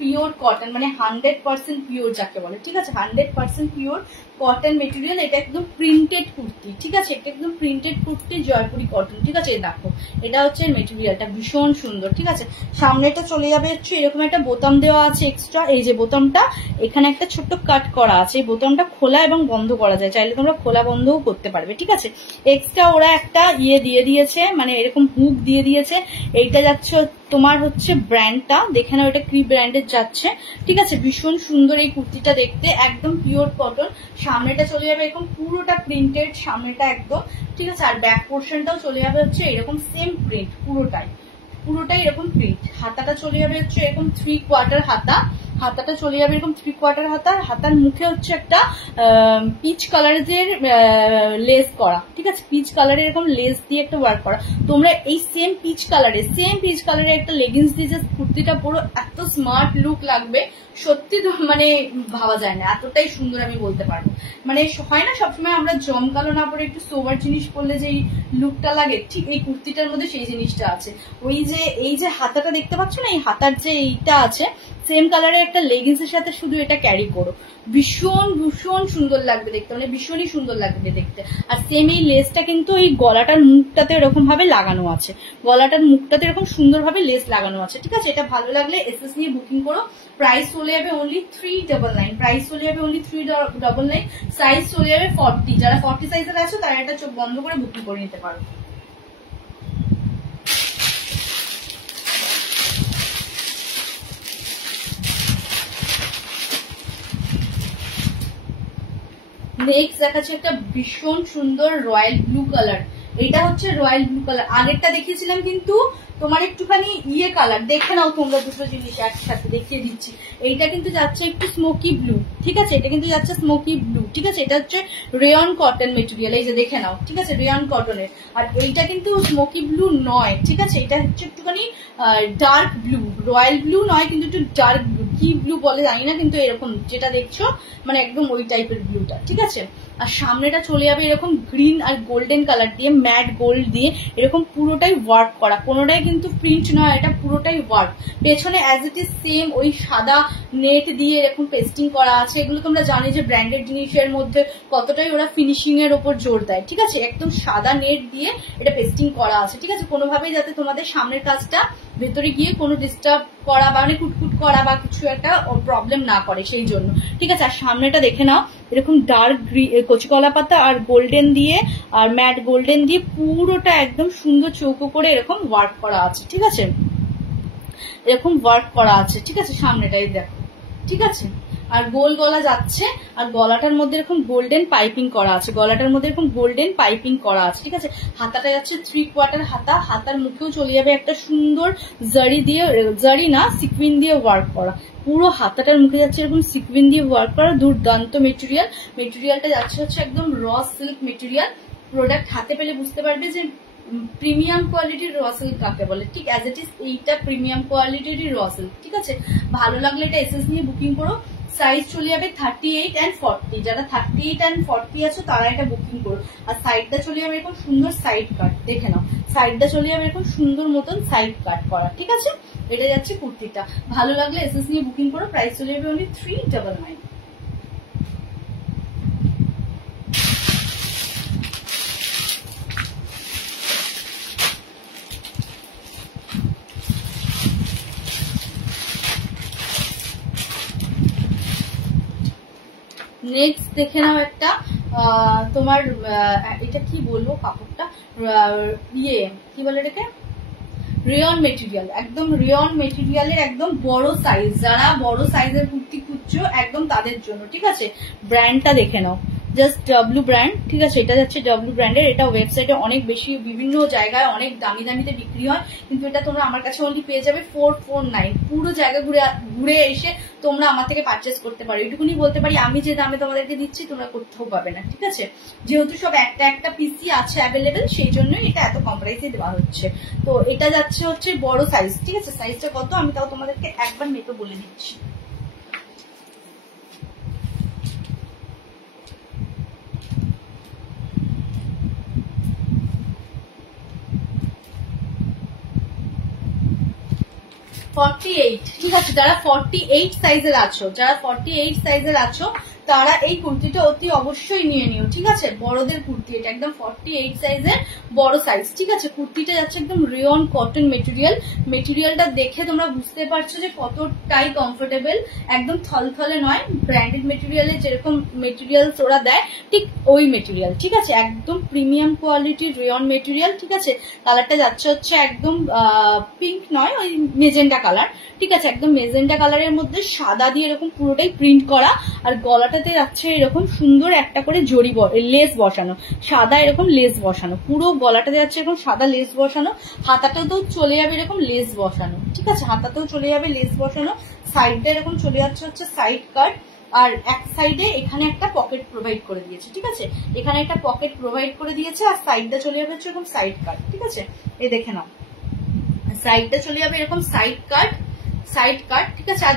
পিওর কটন, মানে 100% পিওর যাকে বলে, ঠিক আছে। 100% পিওর কটন মেটেরিয়াল। এটা একদম প্রিন্টেড কুর্তি, ঠিক আছে। এটা একদম প্রিন্টেড কুর্তি, জয়পুরি কটন, ঠিক আছে। দেখো এটা হচ্ছে মেটেরিয়ালটা ভীষণ সুন্দর, ঠিক আছে। সামনেটা চলে যাবে হচ্ছে এরকম একটা বোতাম দেওয়া আছে এক্সট্রা, এই যে বোতামটা, এখানে একটা ছোট্ট কাট করা আছে। এই বোতামটা খোলা এবং বন্ধ করা যায়, চাইলে তোমরা খোলা বন্ধও করতে পারবে, ঠিক আছে। এক্সট্রা ওরা একটা ইয়ে দিয়ে দিয়েছে, মানে এরকম হুক দিয়ে দিয়েছে। এইটা যাচ্ছে তোমার হচ্ছে ব্র্যান্ডটা, দেখে নাও এটা কি ব্র্যান্ডের যাচ্ছে, ঠিক আছে। ভীষণ সুন্দর এই কুর্তিটা দেখতে, একদম পিওর কটন। সামনেটা চলে যাবে এরকম পুরোটা প্রিন্টেড, সামনেটা একদম, ঠিক আছে। আর ব্যাক পোর্শনটাও চলে যাবে হচ্ছে এরকম সেম প্রিন্ট, পুরোটাই এরকম প্রিন্ট। হাতাটা চলে যাবে হচ্ছে এরকম 3/4 হাতা, হাতাটা চলে যাবে এরকম 3/4 হাতা। হাতার মুখে হচ্ছে একটা পিচ কালারের লেস করা, ঠিক আছে। পিচ কালারের এরকম লেস দিয়ে একটা ওয়ার্ক করা। তোমরা এই সেম পিচ কালারের একটা লেগিংস দিয়ে যে কুর্তিটা পুরো এত স্মার্ট লুক লাগবে, সত্যি মানে ভাবা যায় না, এতটাই সুন্দর আমি বলতে পারবো। মানে হয় না সবসময় আমরা জমকালো না পরে একটু সোবার জিনিস পরলে যে লুকটা লাগে, ঠিক এই কুর্তিটার মধ্যে সেই জিনিসটা আছে। ওই যে এই যে হাতাটা দেখতে পাচ্ছ না, এই হাতার যে এইটা আছে সেম কালারের একটা লেগিংস এর সাথে শুধু এটা ক্যারি করো, ভীষণ সুন্দর লাগবে দেখতে, মানে ভীষণই সুন্দর লাগবে দেখতে। আর সেম এই লেসটা কিন্তু এই গলাটার মুখটাতে এরকম ভাবে লাগানো আছে, গলাটার মুখটাতে এরকম সুন্দরভাবে লেস লাগানো আছে, ঠিক আছে। এটা ভালো লাগলে এসএস নিয়ে বুকিং করো। প্রাইস চলে যাবে অনলি 399, প্রাইস চলে যাবে অনলি 399, সাইজ চলে যাবে 40। যারা 40 সাইজের আছে তারা এটা চোখ বন্ধ করে বুকিং করে নিতে পারো। নেক্সট দেখাচ্ছি একটা ভীষণ সুন্দর রয়্যাল ব্লু কালার। এটা হচ্ছে রয়্যাল ব্লু কালার, আগেরটা দেখিয়েছিলাম কিন্তু তোমার একটুখানি ইয়ে কালার, দেখে নাও তোমরা দুটো জিনিস একসাথে দেখিয়ে দিচ্ছি। এইটা কিন্তু যাচ্ছে একটু স্মোকি ব্লু, ঠিক আছে। এটা কিন্তু যাচ্ছে স্মোকি ব্লু, ঠিক আছে। এটা হচ্ছে রেয়ন কটন মেটেরিয়াল, এই যে দেখে নাও, ঠিক আছে, রেয়ন কটনের। আর এইটা কিন্তু স্মোকি ব্লু নয়, ঠিক আছে। এটা হচ্ছে একটুখানি ডার্ক ব্লু, রয়্যাল ব্লু নয় কিন্তু একটু ডার্ক ব্লু, কি ব্লু বলে জানি না, কিন্তু এরকম যেটা দেখছো মানে একদম ওই টাইপের ব্লুটা, ঠিক আছে। আর সামনেটা চলে যাবে এরকম গ্রিন আর গোল্ডেন কালার দিয়ে, ম্যাট গোল্ড দিয়ে এরকম পুরোটাই ওয়ার্ক করা, কোনোটাই কিন্তু প্রিন্ট নয়, এটা পুরোটাই ওয়ার্ক। পেছনে অ্যাজ ইট ইজ সেম ওই সাদা নেট দিয়ে এরকম পেস্টিং করা আছে। এগুলো তোমরা জানি যে ব্র্যান্ডেড জিনিসের মধ্যে কতটাই ওরা ফিনিশিং এর উপর জোর দেয়, ঠিক আছে। একদম সাদা নেট দিয়ে এটা পেস্টিং করা আছে, ঠিক আছে। কোনোভাবেই যাতে তোমাদের সামনের কাজটা ভেতরে গিয়ে কোনো ডিস্টার্ব করা বা মানে কুটকুট করা বা কিছু একটা প্রবলেম না করে সেই জন্য, ঠিক আছে। আর সামনেটা দেখে নাও এরকম ডার্ক কচি কলা পাতা আর গোল্ডেন দিয়ে আর ম্যাট গোল্ডেন দিয়ে পুরোটা একদম সুন্দর চৌকো করে এরকম ওয়ার্ক করা আছে, ঠিক আছে। এরকম ওয়ার্ক করা আছে, ঠিক আছে। সামনেটাই দেখো, ঠিক আছে। আর গোল গলা যাচ্ছে, আর গলাটার মধ্যে এরকম গোল্ডেন পাইপিং করা আছে, গলাটার মধ্যে এরকম গোল্ডেন পাইপিং করা আছে, ঠিক আছে। হাতাটা যাচ্ছে 3/4 হাতা, হাতার মুখেও চলে যাবে একটা সুন্দর জারি দিয়ে, জারি না সিকুইন দিয়ে ওয়ার্ক করা, পুরো হাতাটার মুখে যাচ্ছে এরকম সিকুইন দিয়ে ওয়ার্ক করা, দুর্দান্ত মেটেরিয়াল। মেটেরিয়ালটা যাচ্ছে হচ্ছে একদম র সিল্ক মেটেরিয়াল। প্রোডাক্ট হাতে পেলে বুঝতে পারবে যে প্রিমিয়াম কোয়ালিটির র সিল্ক কাকে বলে, ঠিক অ্যাজ ইট ইজ এইটা প্রিমিয়াম কোয়ালিটির র সিল্ক, ঠিক আছে। ভালো লাগলে এটা এসএস নিয়ে বুকিং করো। সাইজ চলে যাবে 38 and 40, যারা 38 and 40 আছো তারা এটা বুকিং করো। আর সাইডটা চলে যাবে এরকম সুন্দর সাইড কাট, দেখে নাও সাইডটা চলে যাবে এরকম সুন্দর মতন সাইড কাট করা, ঠিক আছে। এটা যাচ্ছে কুর্তিটা, ভালো লাগলে এসএস নিয়ে বুকিং করো। প্রাইস চলে যাবে অনলি 399। নেক্সট দেখে নাও একটা তোমার এটা কি বলবো কাপড়টা, ইয়ে কি বলে এটাকে, রিয়ন মেটেরিয়াল, একদম রিয়ন মেটেরিয়ালের একদম বড় সাইজ, যারা বড় সাইজের কুর্তি খুঁজছো একদম তাদের জন্য, ঠিক আছে। ব্র্যান্ডটা দেখে নাও, জাস্ট ডাব্লু ব্র্যান্ড, ঠিক আছে। এটা যাচ্ছে ডাব্লু ব্র্যান্ডের, এটা ওয়েবসাইটে অনেক বেশি বিভিন্ন জায়গায় অনেক দামি দামিতে বিক্রি হয়, কিন্তু এটা তোমরা আমার কাছে অনলি পেয়ে যাবে 449। পুরো জায়গা ঘুরে এসে তোমরা আমার থেকে পারচেস করতে পারো, এটুকুনি বলতে পারি। আমি যে দামে তোমাদেরকে দিচ্ছি তোমরা কোথাও পাবে না, ঠিক আছে। যেহেতু সব একটা একটা পিসি আছে অ্যাভেলেবেল, সেই জন্যই এটা এত কম প্রাইসে দেওয়া হচ্ছে। তো এটা যাচ্ছে হচ্ছে বড় সাইজ, ঠিক আছে। সাইজটা কত আমি তাও তোমাদেরকে একবার মেপে বলে দিচ্ছি। ঠিক আছে, যারা 48 সাইজের আছো, যারা 48 সাইজের আছো তারা এই কুর্তিটা অতি অবশ্যই নিয়ে নিও, ঠিক আছে। বড়দের কুর্তি এটা একদম 48 সাইজের বড় সাইজ, ঠিক আছে। কুর্তিটা যাচ্ছে একদম রিয়ন কটন মেটেরিয়াল। মেটেরিয়ালটা দেখে তোমরা বুঝতে পারছো যে কতটাই কমফোর্টেবল, একদম থলথলে নয়। ব্র্যান্ডেড মেটেরিয়ালের যেরকম মেটেরিয়ালস ওরা দেয় ঠিক ওই মেটেরিয়াল, ঠিক আছে। একদম প্রিমিয়াম কোয়ালিটির রিয়ন মেটেরিয়াল, ঠিক আছে। কালারটা যাচ্ছে হচ্ছে একদম পিঙ্ক নয়, ওই মেজেন্টা কালার, ঠিক আছে। একদম মেজেন্টা কালারের মধ্যে সাদা দিয়ে এরকম পুরোটাই প্রিন্ট করা, আর গলাটাতে যাচ্ছে এরকম সুন্দর একটা করে জড়ি লেস বসানো, সাদা এরকম লেস বসানো, পুরো গলাটাতে যাচ্ছে এরকম সাদা লেস বসানো। হাতাটাতেও চলে যাবে এরকম লেস বসানো, ঠিক আছে। হাতাতেও চলে যাবে লেস বসানো। সাইডটা এরকম চলে যাচ্ছে হচ্ছে সাইড কাট, আর এক সাইডে এখানে একটা পকেট প্রোভাইড করে দিয়েছে, ঠিক আছে। এখানে একটা পকেট প্রোভাইড করে দিয়েছে, আর সাইডটা চলে যাবে হচ্ছে এরকম সাইড কাট, ঠিক আছে। এই দেখে নাও, সাইডটা চলে যাবে এরকম সাইড কাট, ঠিক আছে। আর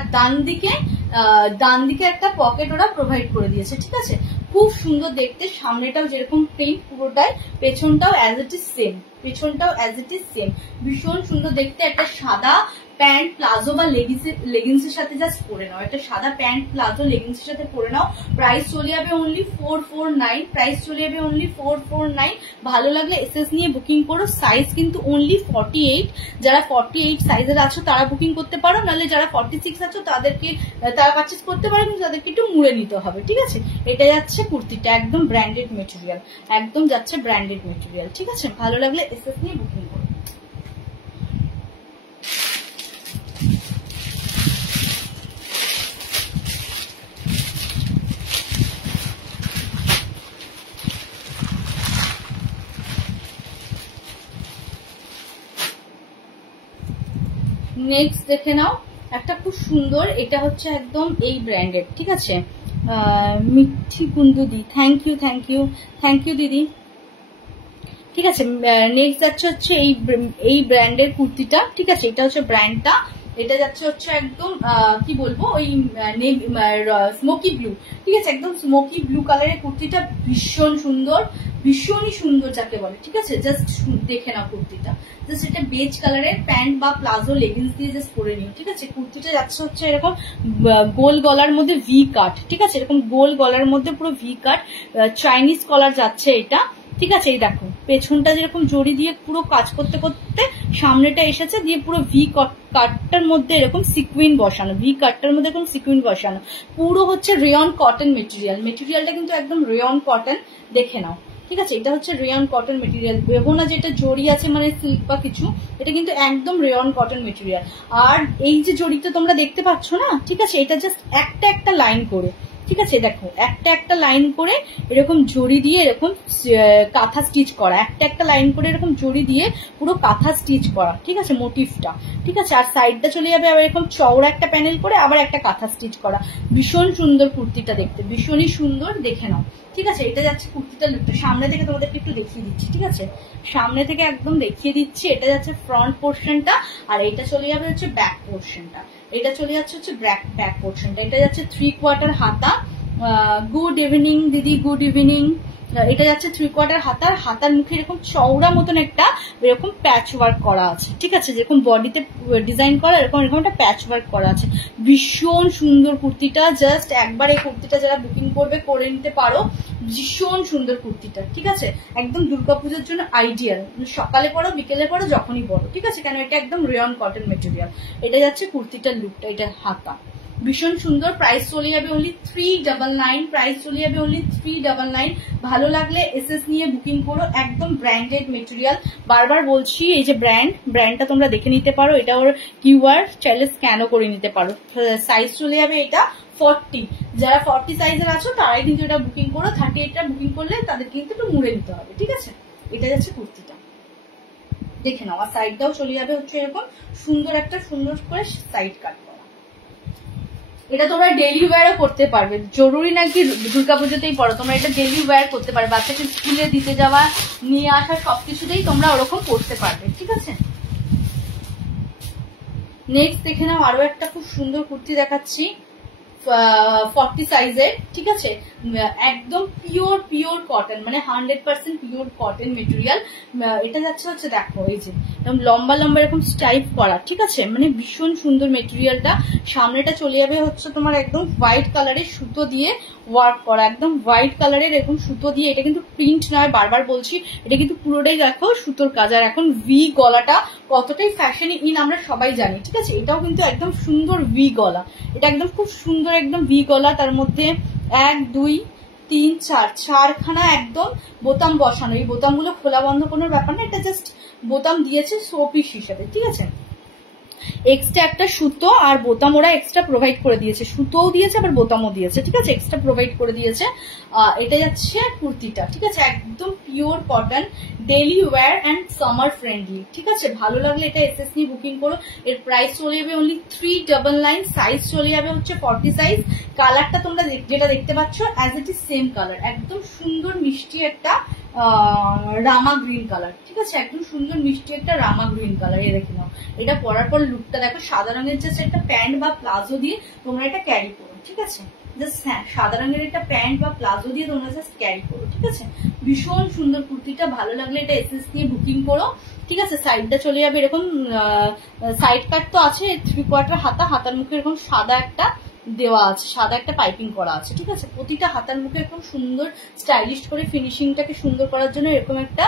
ডান দিকে একটা পকেট ওরা প্রোভাইড করে দিয়েছে, ঠিক আছে। খুব সুন্দর দেখতে, সামনেটাও যেরকম প্রিন্ট পুরোটাই, পেছনটাও অ্যাজ ইট ইজ সেম, ভীষণ সুন্দর দেখতে। একটা সাদা প্যান্ট প্লাজো বা লেগিংসের সাথে জাস্ট পরে নাও, একটা সাদা প্যান্ট প্লাজো লেগিংসের সাথে পরে নাও। প্রাইস চলে যাবে অনলি 449। ভালো লাগলে এসএস নিয়ে বুকিং করো। সাইজ কিন্তু অনলি 48, যারা 48 সাইজের আছো তারা বুকিং করতে পারো, নাহলে যারা 46 আছো তারা পারচেস করতে পারো, কিন্তু তাদেরকে একটু মুড়ে নিতে হবে, ঠিক আছে। এটা যাচ্ছে কুর্তিটা একদম ব্র্যান্ডেড মেটেরিয়াল, একদম যাচ্ছে ব্র্যান্ডেড মেটেরিয়াল, ঠিক আছে। ভালো লাগলে এসএস নিয়ে বুকিং করো। নেক্সট দেখে নাও একটা খুব সুন্দর, এটা হচ্ছে একদম এই ব্র্যান্ডের, ঠিক আছে। মিঠি কুন্দু দি, থ্যাংক ইউ দিদি, ঠিক আছে। নেক্সট যাচ্ছে হচ্ছে এই ব্র্যান্ডের কুর্তিটা, ঠিক আছে। এটা হচ্ছে ব্র্যান্ডটা, এটা যাচ্ছে হচ্ছে একদম কি বলবো ওই স্মোকি ব্লু, ঠিক আছে। একদম স্মোকি ব্লু কালারের কুর্তিটা ভীষণ সুন্দর, ভীষণই সুন্দর যাকে বলে, ঠিক আছে। জাস্ট দেখে নাও কুর্তিটা, জাস্ট এটা বেজ কালারের প্যান্ট বা প্লাজো লেগিংস দিয়ে জাস্ট পরে নিও, ঠিক আছে। কুর্তিটা যাচ্ছে হচ্ছে এরকম গোল গলার মধ্যে ভি কাট, ঠিক আছে। এরকম গোল গলার মধ্যে পুরো ভি কাট, চাইনিজ কলার যাচ্ছে এটা, ঠিক আছে। এই দেখো পেছনটা যেরকম জড়ি দিয়ে পুরো কাজ করতে করতে সামনেটা এসেছে, দিয়ে পুরো ভি কাটটার মধ্যে এরকম সিকুইন বসানো, পুরো হচ্ছে রেয়ন কটন মেটেরিয়ালটা কিন্তু একদম রেয়ন কটন, দেখে নাও, ঠিক আছে। এটা হচ্ছে রেয়ন কটন মেটেরিয়াল, ভেবো না যে এটা জড়ি আছে মানে সিল্ক বা কিছু, এটা কিন্তু একদম রেয়ন কটন মেটেরিয়াল। আর এই যে জড়িটা তোমরা দেখতে পাচ্ছ না, ঠিক আছে, এটা জাস্ট একটা একটা লাইন করে, ঠিক আছে, দেখো একটা একটা লাইন করে এরকম জড়ি দিয়ে এরকম কাঁথা স্টিচ করা, একটা একটা লাইন করে এরকম জড়ি দিয়ে পুরো কাঁথা স্টিচ করা, ঠিক আছে, মোটিভটা, ঠিক আছে। আর সাইডটা চলে যাবে আবার এরকম চওড়া একটা প্যানেল করে আবার একটা কাঁথা স্টিচ করা। ভীষণ সুন্দর কুর্তিটা দেখতে, ভীষণই সুন্দর, দেখে নাও, ঠিক আছে। এটা যাচ্ছে কুর্তিটা লুকটা, সামনে থেকে তোমাদেরকে একটু দেখিয়ে দিচ্ছি, ঠিক আছে, সামনে থেকে একদম দেখিয়ে দিচ্ছি। এটা যাচ্ছে ফ্রন্ট পোর্শনটা, আর এটা চলে যাবে হচ্ছে ব্যাক পোর্শনটা, এটা চলে যাচ্ছে হচ্ছে ব্যাক পোর্শনটা। এটা যাচ্ছে 3/4 হাতা। গুড ইভিনিং দিদি, গুড ইভিনিং। এটা যাচ্ছে 3/4 হাতার, হাতার মুখে এরকম চওড়া মতন একটা এরকম প্যাচ ওয়ার্ক করা আছে, ঠিক আছে, যেরকম বডিতে ডিজাইন করা এরকম এরকম একটা প্যাচ ওয়ার্ক করা আছে। ভীষণ সুন্দর কুর্তিটা, জাস্ট একবার এই কুর্তিটা যারা বুকিং করবে করে নিতে পারো। ভীষণ সুন্দর কুর্তিটা, ঠিক আছে, একদম দুর্গাপুজোর জন্য আইডিয়াল, সকালে পরো বিকেলে পরো যখনই পরো, ঠিক আছে, কেন এটা একদম রেয়ন কটন মেটেরিয়াল। এটা যাচ্ছে কুর্তিটার লুকটা, এটা হাতা, ভীষণ সুন্দর। প্রাইস চলে যাবে অনলি 399, প্রাইস চলে যাবে অনলি 399। ভালো লাগলে এসএস নিয়ে বুকিং করো, একদম ব্র্যান্ডেড মেটেরিয়াল। বারবার বলছি এই যে ব্র্যান্ডটা তোমরা দেখে নিতে পারো, এটা ওর কিউআর, চাইলে স্ক্যানও করে নিতে পারো। সাইজ চলে যাবে এটা 40, যারা 40 সাইজের আছো তারাই কিন্তু এটা বুকিং করো। 38টা বুকিং করলে তাদের কিন্তু একটু মুড়ে নিতে হবে, ঠিক আছে। এটা যাচ্ছে কুর্তিটা, দেখে নাও। আর সাইডটাও চলে যাবে হচ্ছে এরকম সুন্দর একটা সুন্দর করে সাইড কাট করা। এটা তোমরা ডেইলি ওয়্যারও করতে পারবে, জরুরি নাকি দুর্গাপুজোতেই পড়ো, তোমরা এটা ডেইলি ওয়্যার করতে পারবে, বাচ্চাকে স্কুলে দিতে যাওয়া নিয়ে আসা সবকিছুতেই তোমরা ওরকম করতে পারবে, ঠিক আছে। নেক্সট দেখে নাও, আরো একটা খুব সুন্দর কুর্তি দেখাচ্ছি 40 সাইজের, ঠিক আছে, একদম পিওর কটন, মানে 100% পিওর কটন মেটেরিয়াল। এটা যাচ্ছে হচ্ছে দেখো এই যে লম্বা লম্বা এরকম স্টাইপ করা, ঠিক আছে, মানে ভীষণ সুন্দর মেটেরিয়ালটা। সামনেটা চলে যাবে হচ্ছে তোমার একদম হোয়াইট কালারের সুতো দিয়ে ওয়ার্ক করা, একদম হোয়াইট কালারের এরকম সুতো দিয়ে, এটা কিন্তু প্রিন্ট নয়, বারবার বলছি, এটা কিন্তু পুরোটাই দেখো সুতোর কাজ। আর এখন ভি গলাটা কতটাই ফ্যাশনে ইন আমরা সবাই জানি, ঠিক আছে, এটাও কিন্তু একদম সুন্দর ভি গলা, এটা একদম খুব সুন্দর একদম ভি গলা। তার মধ্যে 1 2 3 4 চারখানা একদম বোতাম বসানো, এই বোতামগুলো খোলা বন্ধ কোনো ব্যাপার না, এটা জাস্ট বোতাম দিয়েছে শোপিস হিসেবে, ঠিক আছে। এক্সট্রা একটা সুতো আর বোতাম ওরা এক্সট্রা প্রোভাইড করে দিয়েছে, সুতোও দিয়েছে আবার বোতামও দিয়েছে, ঠিক আছে, এক্সট্রা প্রোভাইড করে দিয়েছে। এটা যাচ্ছে কুর্তিটা, ঠিক আছে, একদম pure cotton, daily wear and summer friendly, ঠিক আছে। ভালো লাগলে এটা এসএস নিয়ে বুকিং করো। এর প্রাইস চলে যাবে অনলি 399, সাইজ চলে যাবে হচ্ছে 40 সাইজ। কালারটা তোমরা যেটা দেখতে পাচ্ছ as it is same colour, একদম সুন্দর মিষ্টি একটা রামা গ্রিন কালার, ঠিক আছে, একদম সুন্দর মিষ্টি একটা রামা গ্রিন কালার। এই দেখে নাও, এটা পরার পর লুকটা দেখো, সাদা রঙের জাস্ট একটা প্যান্ট বা প্লাজো দিয়ে তোমরা এটা ক্যারি করো, ঠিক আছে, জাস্ট হ্যাঁ সাদা রঙের একটা প্যান্ট বা প্লাজো দিয়ে তোমরা জাস্ট ক্যারি করো, ঠিক আছে। ভীষণ সুন্দর কুর্তিটা, ভালো লাগলে এটা এসএস নিয়ে বুকিং করো, ঠিক আছে। সাইডটা চলে যাবে এরকম, সাইড কাট তো আছে, 3/4 হাতা, হাতার মুখে এরকম সাদা একটা দেওয়া আছে, সাদা একটা পাইপিং করা আছে, ঠিক আছে। প্রতিটা হাতার মুখে এরকম সুন্দর স্টাইলিশ করে ফিনিশিংটাকে সুন্দর করার জন্য এরকম একটা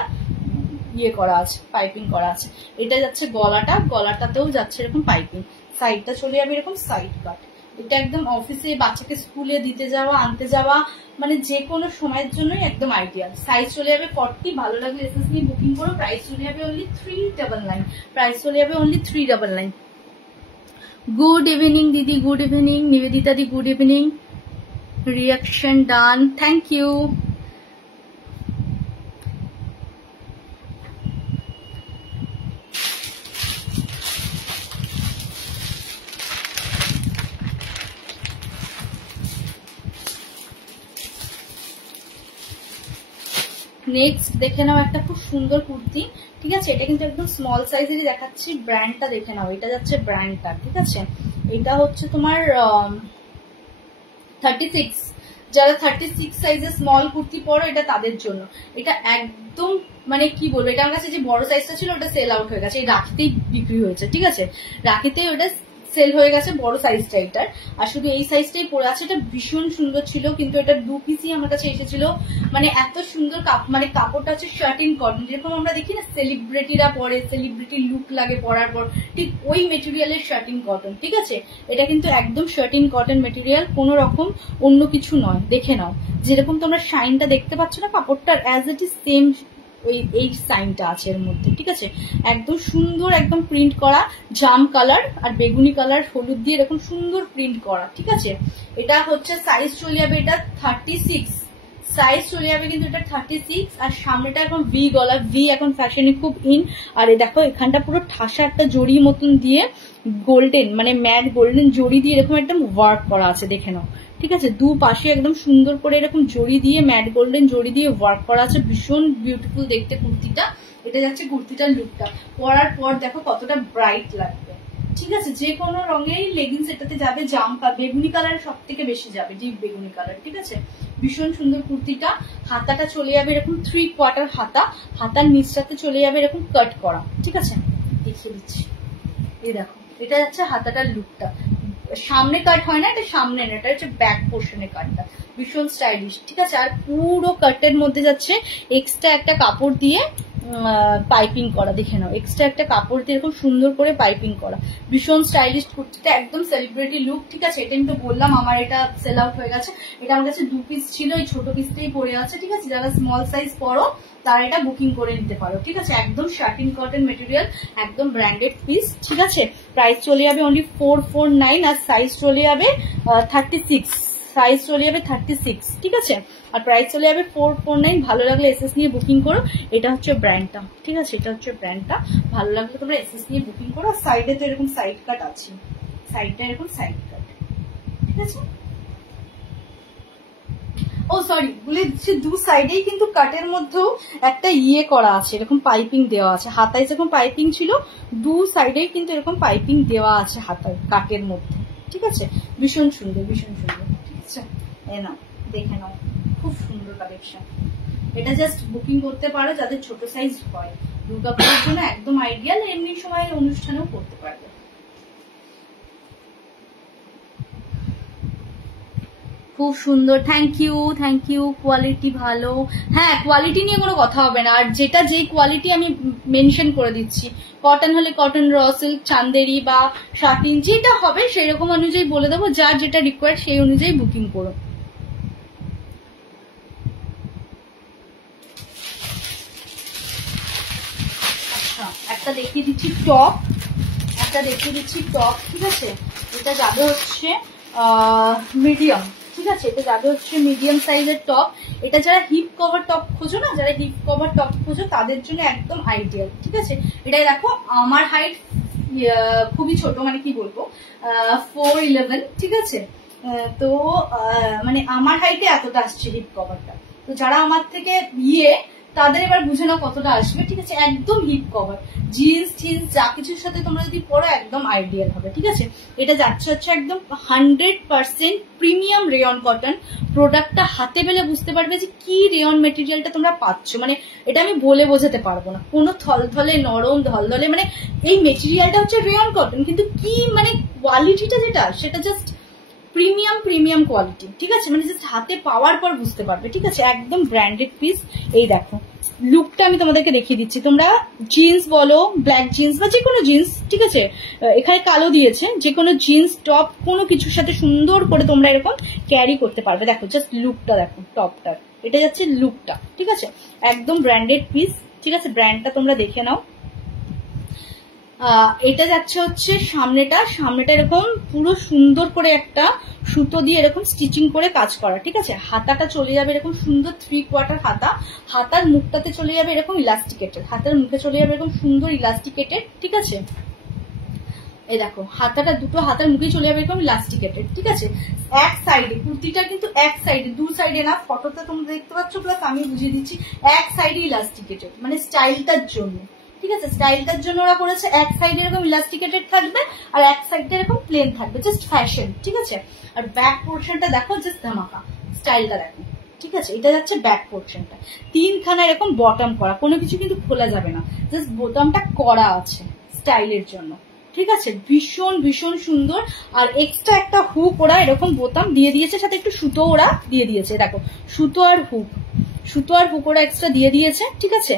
ইয়ে করা আছে, পাইপিং করা আছে। এটা যাচ্ছে গলাটা, গলাটাতেও যাচ্ছে এরকম পাইপিং। সাইডটা চলে যাবে এরকম সাইড কাট। এটা একদম অফিসে বাচ্চাকে স্কুলে দিতে যাওয়া আনতে যাওয়া মানে যে কোনো সময়ের জন্যই একদম আইডিয়াল। সাইজ চলে যাবে 40, ভালো লাগলে এসএস নিয়ে বুকিং করো। প্রাইস চলে যাবে অনলি 399, প্রাইস চলে যাবে অনলি 399। গুড ইভিনিং দিদি, গুড ইভিনিং নিবেদিতা দি, good evening. Reaction done, thank you. Next দেখে নাও একটা খুব সুন্দর কুর্তি, ঠিক আছে, এটা কিন্তু একদম স্মল সাইজেরই দেখাচ্ছি। ব্র্যান্ডটা দেখে নাও, এটা যাচ্ছে ব্র্যান্ডটা, ঠিক আছে, এটা হচ্ছে তোমার 36, যারা 36 সাইজের স্মল কুর্তি পরো এটা তাদের জন্য। এটা একদম মানে কি বলবো, এটা আমার কাছে যে বড় সাইজটা ছিল ওটা সেল আউট হয়ে গেছে, এই রাখিতেই বিক্রি হয়েছে, ঠিক আছে, রাখিতেই ওটা সেল হয়ে গেছে বড় সাইজটা এটার, আর শুধু এই সাইজটাই পরে আছে। এটা ভীষণ সুন্দর ছিল, কিন্তু এটা 2 পিসই আমার কাছে এসেছিল। মানে এত সুন্দর মানে কাপড়টা হচ্ছে শার্টিন কটন, যেরকম আমরা দেখি না সেলিব্রিটিরা পরে, সেলিব্রিটি লুক লাগে পরার পর, ঠিক ওই মেটেরিয়ালের শার্টিন কটন। ঠিক আছে, এটা কিন্তু একদম শার্টিন কটন মেটেরিয়াল, কোনো রকম অন্য কিছু নয়। দেখে নাও যেরকম তোমরা শাইনটা দেখতে পাচ্ছ না কাপড়টার, অ্যাজ ইট ইজ সেম ওই এই সাইনটা আছে এর মধ্যে। ঠিক আছে, একদম সুন্দর, একদম প্রিন্ট করা, জাম কালার আর বেগুনি কালার হলুদ দিয়ে এরকম সুন্দর প্রিন্ট করা। ঠিক আছে, এটা হচ্ছে সাইজ চলে যাবে এটা 36 সাইজ চলে যাবে কিন্তু এটা 36। আর সামনেটা এখন ভি গলা, ভি এখন ফ্যাশনে খুব ইন। আর দেখো এখানটা পুরো ঠাসা একটা জড়ি মতন দিয়ে গোল্ডেন, মানে ম্যাট গোল্ডেন জড়ি দিয়ে এরকম একদম ওয়ার্ক করা আছে, দেখে নাও। ঠিক আছে, দু পাশে একদম সুন্দর করে এরকম জড়ি দিয়ে, ম্যাট গোল্ডেন জড়ি দিয়ে ওয়ার্ক করা আছে, ভীষণ বিউটিফুল দেখতে কুর্তিটা। এটা যাচ্ছে কুর্তিটার লুকটা, পরার পর দেখো কতটা ব্রাইট লাগবে। ঠিক আছে, যে কোনো রঙের লেগিংস এটাতে যাবে, জাম্পা বেগুনি কালার সব থেকে বেশি যাবে, ডিপ বেগুনি কালার। ঠিক আছে, ভীষণ সুন্দর কুর্তিটা। হাতাটা চলে যাবে এরকম 3/4 হাতা, হাতার নিচটাতে চলে যাবে এরকম কাট করা। ঠিক আছে, দেখিয়ে দিচ্ছি, এই দেখো এটা যাচ্ছে হাতাটার লুকটা। সামনে কাট হয় না, এটা সামনে না, এটা হচ্ছে ব্যাক পোর্শনের কাটটা, ভীষণ স্টাইলিশ। ঠিক আছে, আর পুরো কাটের মধ্যে যাচ্ছে এক্সট্রা একটা কাপড় দিয়ে পাইপিং করা, দেখে নাও এক্সট্রা একটা কাপড় দিয়ে এরকম সুন্দর করে পাইপিং করা, ভীষণ স্টাইলিশ কুর্তিটা, একদম সেলিব্রিটি লুক। ঠিক আছে, এটা কিন্তু বললাম আমার এটা সেল আউট হয়ে গেছে। এটা আমার কাছে 2 পিস ছিল, এই ছোট পিসটাই পড়ে আছে। ঠিক আছে, যারা স্মল সাইজ পরো তারা এটা বুকিং করে নিতে পারো। ঠিক আছে, একদম শার্টিন কটন মেটেরিয়াল, একদম ব্র্যান্ডেড পিস। ঠিক আছে, প্রাইস চলে যাবে অনলি 449 আর সাইজ চলে যাবে 36, সাইজ চলে যাবে 36। ঠিক আছে, আর প্রাইস চলে যাবে 449। ভালো লাগলে এসএস নিয়ে বুকিং করো, এটা হচ্ছে ব্র্যান্ডটা। ঠিক আছে, এটা হচ্ছে ব্র্যান্ডটা, ভালো লাগলে তোমরা এসএস নিয়ে বুকিং করো। সাইডে তো এরকম সাইড কাট আছে, সাইডটা এরকম সাইড কাট। ঠিক আছে, ও সরি বলে দিচ্ছি, দু সাইডেই কিন্তু কাটের মধ্যেও একটা ইয়ে করা আছে, এরকম পাইপিং দেওয়া আছে। হাতায় যেরকম পাইপিং ছিল, দু সাইডেই কিন্তু এরকম পাইপিং দেওয়া আছে হাতায় কাটের মধ্যে। ঠিক আছে, ভীষণ সুন্দর, ভীষণ সুন্দর। ঠিক আছে, এ নাও দেখে নাও, খুব সুন্দর কালেকশন। এটা জাস্ট বুকিং করতে পারো যাদের ছোট সাইজ হয়, দুর্গাপুজোর জন্য একদম আইডিয়াল, এমনি সময় অনুষ্ঠানেও করতে পারবে। খুব সুন্দর, thank you, thank you. Quality ভালো, হ্যাঁ কোয়ালিটি নিয়ে কোনো কথা হবে না। আর যেটা যেই কোয়ালিটি আমি মেনশন করে দিচ্ছি, কটন হলে কটন, র সিল্ক, চান্দেরি বা শার্টিন, যেটা হবে সেই রকম অনুযায়ী বলে দেবো, যার যেটা রিকোয়ার্ড সেই অনুযায়ী বুকিং করো। আচ্ছা, একটা দেখিয়ে দিচ্ছি টপ, একটা দেখিয়ে দিচ্ছি টপ। ঠিক আছে, এটা যাবে হচ্ছে মিডিয়াম। ঠিক আছে, এটা যাবে হচ্ছে মিডিয়াম সাইজের টপ। এটা যারা হিপ কভার টপ খোঁজো না, যারা হিপ কভার টপ খোঁজো তাদের জন্য একদম আইডিয়াল। ঠিক আছে, এটা দেখো আমার হাইট খুবই ছোট, মানে কি বলবো 4'11". ঠিক আছে, তো মানে আমার হাইটে এতটা আসছে হিপ কভারটা। তো যারা আমার থেকে তাদের এবার বুঝে নাও কতটা আসবে। ঠিক আছে, একদম হিপ কভার, জিন্স টিন্স যা কিছুর সাথে তোমরা যদি পরো একদম আইডিয়াল হবে। ঠিক আছে, এটা যাচ্ছে হচ্ছে একদম 100% প্রিমিয়াম রেয়ন কটন। প্রোডাক্টটা হাতে পেলে বুঝতে পারবে যে কি রেয়ন মেটেরিয়ালটা তোমরা পাচ্ছ, মানে এটা আমি বলে বোঝাতে পারবো না। কোনো থলথলে নরম ধলধলে, মানে এই মেটেরিয়ালটা হচ্ছে রেয়ন কটন, কিন্তু কি মানে কোয়ালিটিটা যেটা, সেটা জাস্ট প্রিমিয়াম প্রিমিয়াম কোয়ালিটি। ঠিক আছে, মানে জাস্ট হাতে পাওয়ার পর বুঝতে পারবে। ঠিক আছে, একদম ব্র্যান্ডেড পিস। এই দেখো লুকটা আমি তোমাদেরকে দেখিয়ে দিচ্ছি, তোমরা জিন্স বলো, ব্ল্যাক জিন্স বা যে কোনো জিন্স, ঠিক আছে এখানে কালো দিয়েছে, যে কোনো জিন্স টপ কোনো কিছুর সাথে সুন্দর করে তোমরা এরকম ক্যারি করতে পারবে। দেখো জাস্ট লুকটা দেখো টপটার, এটা যাচ্ছে লুকটা। ঠিক আছে, একদম ব্র্যান্ডেড পিস। ঠিক আছে, ব্র্যান্ডটা তোমরা দেখে নাও। এটা যাচ্ছে হচ্ছে সামনেটা এরকম পুরো সুন্দর করে একটা সুতো দিয়ে এরকম স্টিচিং করে কাজ করা। ঠিক আছে, হাতাটা চলে যাবে এরকম সুন্দর 3/4 হাতা, হাতার মুখটাতে চলে যাবে এরকম ইলাস্টিকেটেড, হাতের মুখে চলে যাবে এরকম সুন্দর ইলাস্টিকেটেড। ঠিক আছে, এই দেখো হাতাটা দুটো হাতার মুখে চলে যাবে এরকম ইলাস্টিকেটেড। ঠিক আছে, এক সাইডে কুর্তিটা কিন্তু এক সাইডে, দু সাইডে না, ফটোতে তোমরা দেখতে পাচ্ছ, প্লাস আমি বুঝিয়ে দিচ্ছি, এক সাইডে ইলাস্টিকেটেড, মানে স্টাইলটার জন্য। ঠিক আছে, স্টাইলটার জন্য ওরা করেছে, এক সাইডে এরকম ইলাস্টিকেটেড থাকবে আর এক সাইডে এরকম প্লেন থাকবে, জাস্ট ফ্যাশন। ঠিক আছে, আর ব্যাক পোর্শনটা দেখো, জাস্ট ধামাকা স্টাইলটা দেখো। ঠিক আছে, এটা যাচ্ছে ব্যাক পোর্শনটা, 3খানা এরকম বটম করা, কোনো কিছু কিন্তু খোলা যাবে না, জাস্ট বোতামটা করা আছে স্টাইলের জন্য। ঠিক আছে, ভীষণ ভীষণ সুন্দর। আর এক্সট্রা একটা হুক ওরা এরকম বোতাম দিয়ে দিয়েছে, সাথে একটু সুতো ওরা দিয়ে দিয়েছে, দেখো সুতো আর হুক ওরা এক্সট্রা দিয়ে দিয়েছে। ঠিক আছে,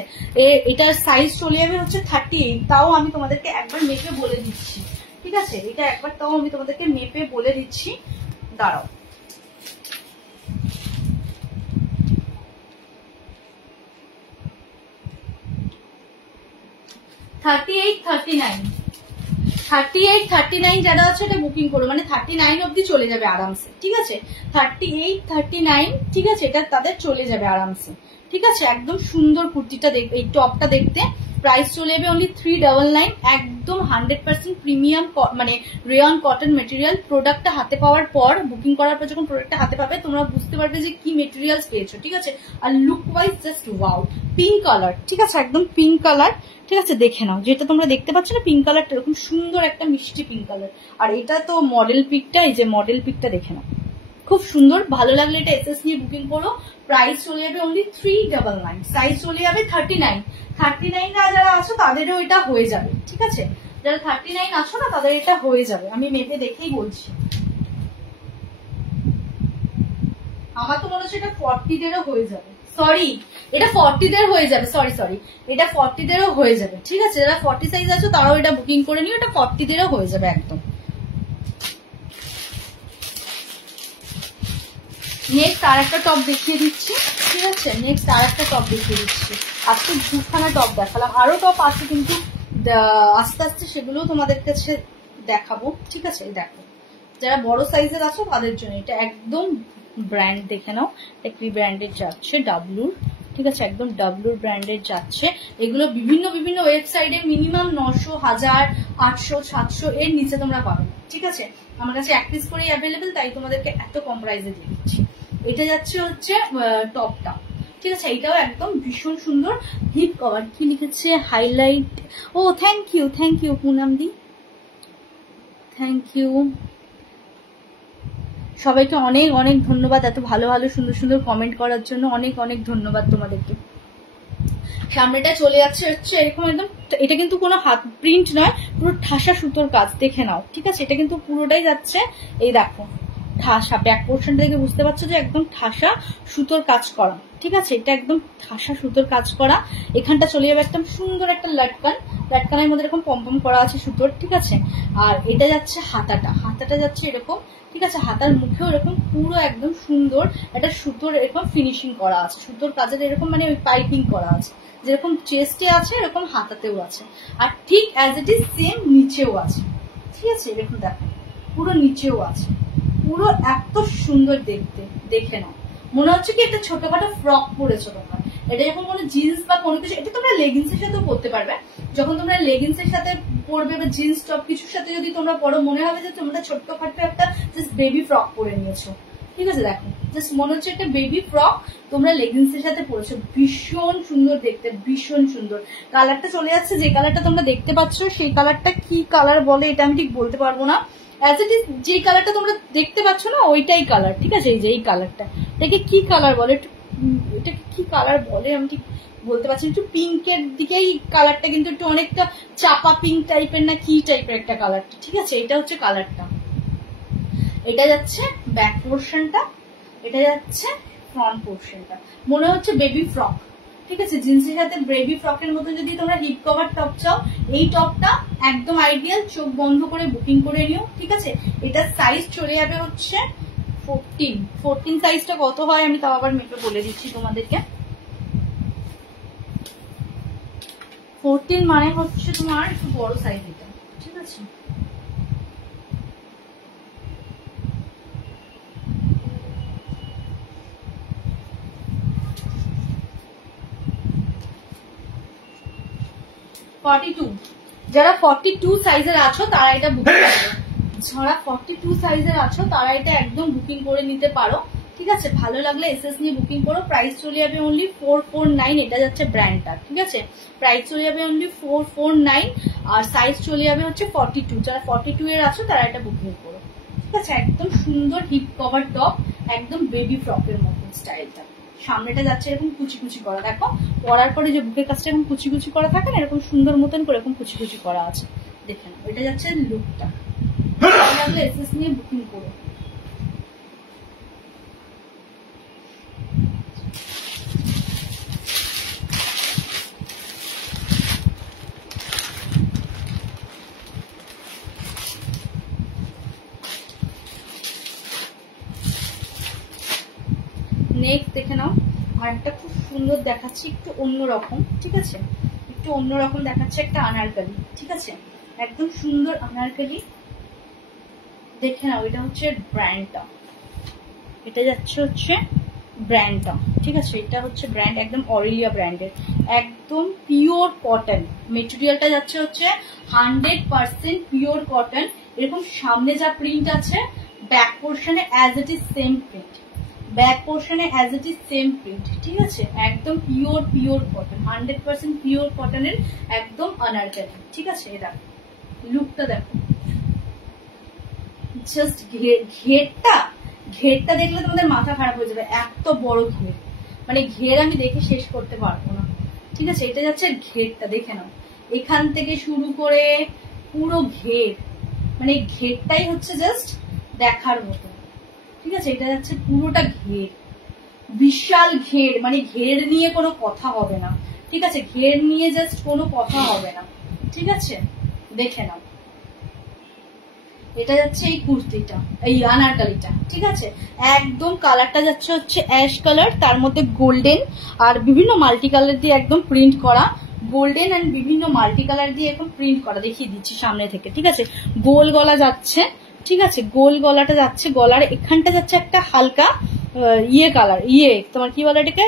এটার সাইজ চলে যাবে হচ্ছে 38। তাও আমি তোমাদেরকে একবার মেপে বলে দিচ্ছি। ঠিক আছে, এটা একবার তাও আমি তোমাদেরকে মেপে বলে দিচ্ছি, দাঁড়াও। 38, 39 যারা আছে এটা বুকিং করো, মানে 39 অব্দি চলে যাবে আরামসে। ঠিক আছে, 38, 39, ঠিক আছে, এটা তাদের চলে যাবে আরামসে। ঠিক আছে, একদম সুন্দর কুর্তিটা দেখবে, এই টপটা দেখতে। প্রাইস চলে যাবে অনলি 399। একদম 100% প্রিমিয়াম মানে রেয়ন কটন মেটেরিয়াল। প্রোডাক্টটা হাতে পাওয়ার পর, বুকিং করার পর যখন প্রোডাক্টটা হাতে পাবে তোমরা বুঝতে পারবে যে কি মেটেরিয়ালস পেয়েছো। ঠিক আছে, আর look wise just wow, pink colour. ঠিক আছে, একদম পিঙ্ক কালার। ঠিক আছে, দেখে নাও, যেটা তোমরা দেখতে পাচ্ছ না পিঙ্ক কালারটা, এরকম সুন্দর একটা মিষ্টি পিঙ্ক কালার। আর এটা তো মডেল পিকটা, এই যে মডেল পিকটা দেখে নাও, খুব সুন্দর। ভালো লাগলে এটা এসএস নিয়ে বুকিং করো। প্রাইস চলে যাবে অনলি 399। সাইজ চলে যাবে 39। 39 যারা আছো তাদেরও এটা হয়ে যাবে। ঠিক আছে, যারা 39 আছো না তাদের এটা হয়ে যাবে, আমি মেপে দেখেই বলছি। আমার তো মনে হচ্ছে এটা 40 দেরও হয়ে যাবে, সরি এটা 40 দের হয়ে যাবে, সরি এটা 40 দেরও হয়ে যাবে। ঠিক আছে, যারা 40 সাইজ আছো তারাও এটা বুকিং করে নিও, এটা 40 দেরও হয়ে যাবে একদম। নেক্সট আর একটা টপ দেখিয়ে দিচ্ছি। ঠিক আছে, নেক্সট আর একটা টপ দেখিয়ে দিচ্ছি। আজকে দুখানা টপ দেখালাম, আরো টপ আছে কিন্তু আস্তে আস্তে সেগুলো তোমাদের কাছে দেখাবো। ঠিক আছে, দেখো যারা বড় সাইজের আছো তাদের জন্য এটা একদম ব্র্যান্ড দেখে নাও, এটা কি ব্র্যান্ডের যাচ্ছে, ডাব্লুর। ঠিক আছে, একদম ডাব্লুর ব্র্যান্ডের যাচ্ছে। এগুলো বিভিন্ন বিভিন্ন ওয়েবসাইটে মিনিমাম 900, 1000, 800, 700 এর নিচে তোমরা পাবে। ঠিক আছে, আমার কাছে এক পিস করেই অ্যাভেলেবেল, তাই তোমাদেরকে এত কম প্রাইসে দিয়ে দিচ্ছি। এটা যাচ্ছে হচ্ছে টপটা। ঠিক আছে, এটাও একদম ভীষণ সুন্দর। হিপ কভার কি লিখেছে, হাইলাইট। ও থ্যাংক ইউ পুনাম দি, থ্যাংক ইউ সবাইকে, অনেক অনেক ধন্যবাদ এত ভালো ভালো সুন্দর সুন্দর কমেন্ট করার জন্য, অনেক অনেক ধন্যবাদ তোমাদেরকে। সামনেটা চলে যাচ্ছে হচ্ছে এরকম একদম, এটা কিন্তু কোনো হাত প্রিন্ট নয়, পুরো ঠাসা সুতোর কাজ, দেখে নাও। ঠিক আছে, এটা কিন্তু পুরোটাই যাচ্ছে, এই দেখো ঠাসা, ব্যাক পোর্শনটা দেখে বুঝতে পারছো যে একদম ঠাসা সুতোর কাজ করা। ঠিক আছে, এটা একদম ঠাসা সুতোর কাজ করা। এখানটা চলে যাবে একদম সুন্দর একটা লাটকানের মধ্যে এরকম পম্পম করা আছে সুতোর। ঠিক আছে, আর এটা যাচ্ছে হাতাটা যাচ্ছে এরকম। ঠিক আছে, হাতার মুখেও এরকম পুরো একদম সুন্দর একটা সুতোর এরকম ফিনিশিং করা আছে, সুতোর কাজের এরকম মানে ওই পাইপিং করা আছে, যেরকম চেস্টে আছে এরকম হাতাতেও আছে, আর ঠিক অ্যাজ ইট ইজ সেম নিচেও আছে। ঠিক আছে, এরকম দেখো পুরো নিচেও আছে, পুরো এত সুন্দর দেখতে, দেখে নাও। মনে হচ্ছে কি একটা ছোটখাটো ফ্রক পরেছো তোমরা। এটা যখন কোনো জিন্স বা কোনো কিছু, এটা তোমরা লেগিংস এর সাথেও পরতে পারবে। যখন তোমরা লেগিংস এর সাথে পরবে বা জিন্স টপ কিছুর সাথে যদি তোমরা পরো, মনে হবে যে তোমরা ছোট্টখাটো একটা জাস্ট বেবি ফ্রক পরে নিয়েছো। ঠিক আছে, দেখো জাস্ট মনে হচ্ছে একটা বেবি ফ্রক তোমরা লেগিংস এর সাথে পরেছো। ভীষণ সুন্দর দেখতে, ভীষণ সুন্দর। কালারটা চলে যাচ্ছে, যে কালারটা তোমরা দেখতে পাচ্ছ সেই কালারটা কি কালার বলে এটা আমি ঠিক বলতে পারবো না। অ্যাজ ইট ইজ যে কালারটা তোমরা দেখতে পাচ্ছ না ওইটাই কালার। ঠিক আছে, এই যে এই কালারটা, এটাকে কি কালার বলে, এটাকে কি কালার বলে আমি ঠিক বলতে পারছি। একটু পিঙ্কের দিকেই কালারটা, কিন্তু একটু অনেকটা চাপা পিঙ্ক টাইপের না কি টাইপের একটা কালারটা। ঠিক আছে, এটা হচ্ছে কালারটা। এটা যাচ্ছে ব্যাক পোর্শনটা, এটা যাচ্ছে ফ্রন্ট পোর্শনটা, মনে হচ্ছে বেবি ফ্রক। ঠিক আছে, জিন্সের সাথে বেবি ফ্রকের মতো যদি তোমরা হিপ কভার টপ চাও, এই টপটা একদম আইডিয়াল, চোখ বন্ধ করে বুকিং করে নিও। ঠিক আছে, এটা সাইজ চলে যাবে হচ্ছে 14 সাইজটা কত হয় আমি তাও আবার মেপে বলে দিচ্ছি তোমাদেরকে। 14 মানে হচ্ছে তোমার একটু বড় সাইজ এটা। ঠিক আছে, যারা 42 সাইজের আছো তারা এটা বুকিং করো, যারা 42 সাইজের আছো তারা এটা একদম বুকিং করে নিতে পারো। ঠিক আছে, ভালো লাগলে এসএস নিয়ে বুকিং করো। প্রাইস চলে যাবে অনলি 449, এটা যাচ্ছে ব্র্যান্ডটা। ঠিক আছে, প্রাইস চলে যাবে অনলি 449, আর সাইজ চলে যাবে হচ্ছে 42। যারা 42 এর আছো তারা এটা বুকিং করো। ঠিক আছে, একদম সুন্দর হিপ কভার টপ, একদম বেবি ফ্রকের মতো স্টাইলটা। সামনেটা যাচ্ছে এরকম কুচি কুচি করা, দেখো পরার পরে যে বুকের কাছটা এরকম কুচি কুচি করা থাকে না, এরকম সুন্দর মতন করে এরকম কুচি কুচি করা আছে। দেখে নাও, এটা যাচ্ছে লুকটা। লাগলে এসএস নিয়ে বুকিং করো। নেক্সট দেখে নাও, আর একটা খুব সুন্দর দেখাচ্ছি, একটু অন্যরকম, ঠিক আছে, একটু অন্যরকম দেখাচ্ছে, একটা আনারকলি, ঠিক আছে, একদম সুন্দর আনারকলি। দেখে নাও, এটা হচ্ছে ব্র্যান্ডটা, এটা যাচ্ছে হচ্ছে ব্র্যান্ডটা, ঠিক আছে, এটা হচ্ছে ব্র্যান্ড, একদম অরেলিয়া ব্র্যান্ডের, একদম পিওর কটন মেটেরিয়ালটা যাচ্ছে হচ্ছে 100% পিওর কটন। এরকম সামনে যা প্রিন্ট আছে, ব্যাক পোর্শনে as it is same print, back পোর্শনে as it is same print, ঠিক আছে, একদম পিওর কটন, 100% পিওর কটনের একদম আনারকলি, ঠিক আছে। এটা লুকটা দেখো, জাস্ট ঘেরটা দেখলে তোমাদের মাথা খারাপ হয়ে যাবে, এত বড় ঘের, মানে ঘের আমি দেখে শেষ করতে পারবো না, ঠিক আছে। এটা যাচ্ছে ঘেরটা, দেখে নাও, এখান থেকে শুরু করে পুরো ঘের, মানে ঘেরটাই হচ্ছে জাস্ট দেখার মতো, ঠিক আছে। এটা যাচ্ছে পুরোটা ঘের, বিশাল ঘের, মানে ঘের নিয়ে কোনো কথা হবে না, ঠিক আছে, ঘের নিয়ে জাস্ট কোনো কথা হবে না, ঠিক আছে। দেখে নাও, এটা যাচ্ছে এই কুর্তিটা, এই আনারকলিটা, ঠিক আছে, একদম কালারটা যাচ্ছে হচ্ছে অ্যাশ কালার, তার মধ্যে গোল্ডেন আর বিভিন্ন মাল্টি কালার দিয়ে একদম প্রিন্ট করা, গোল্ডেন এন্ড বিভিন্ন মাল্টি কালার দিয়ে একদম প্রিন্ট করা, দেখিয়ে দিচ্ছি সামনে থেকে, ঠিক আছে। গোল গলা যাচ্ছে, ঠিক আছে, গোল গলাটা যাচ্ছে, গলার এখানটা যাচ্ছে একটা হালকা ইয়ে কালার, ইয়ে তোমার কি বলে এটাকে,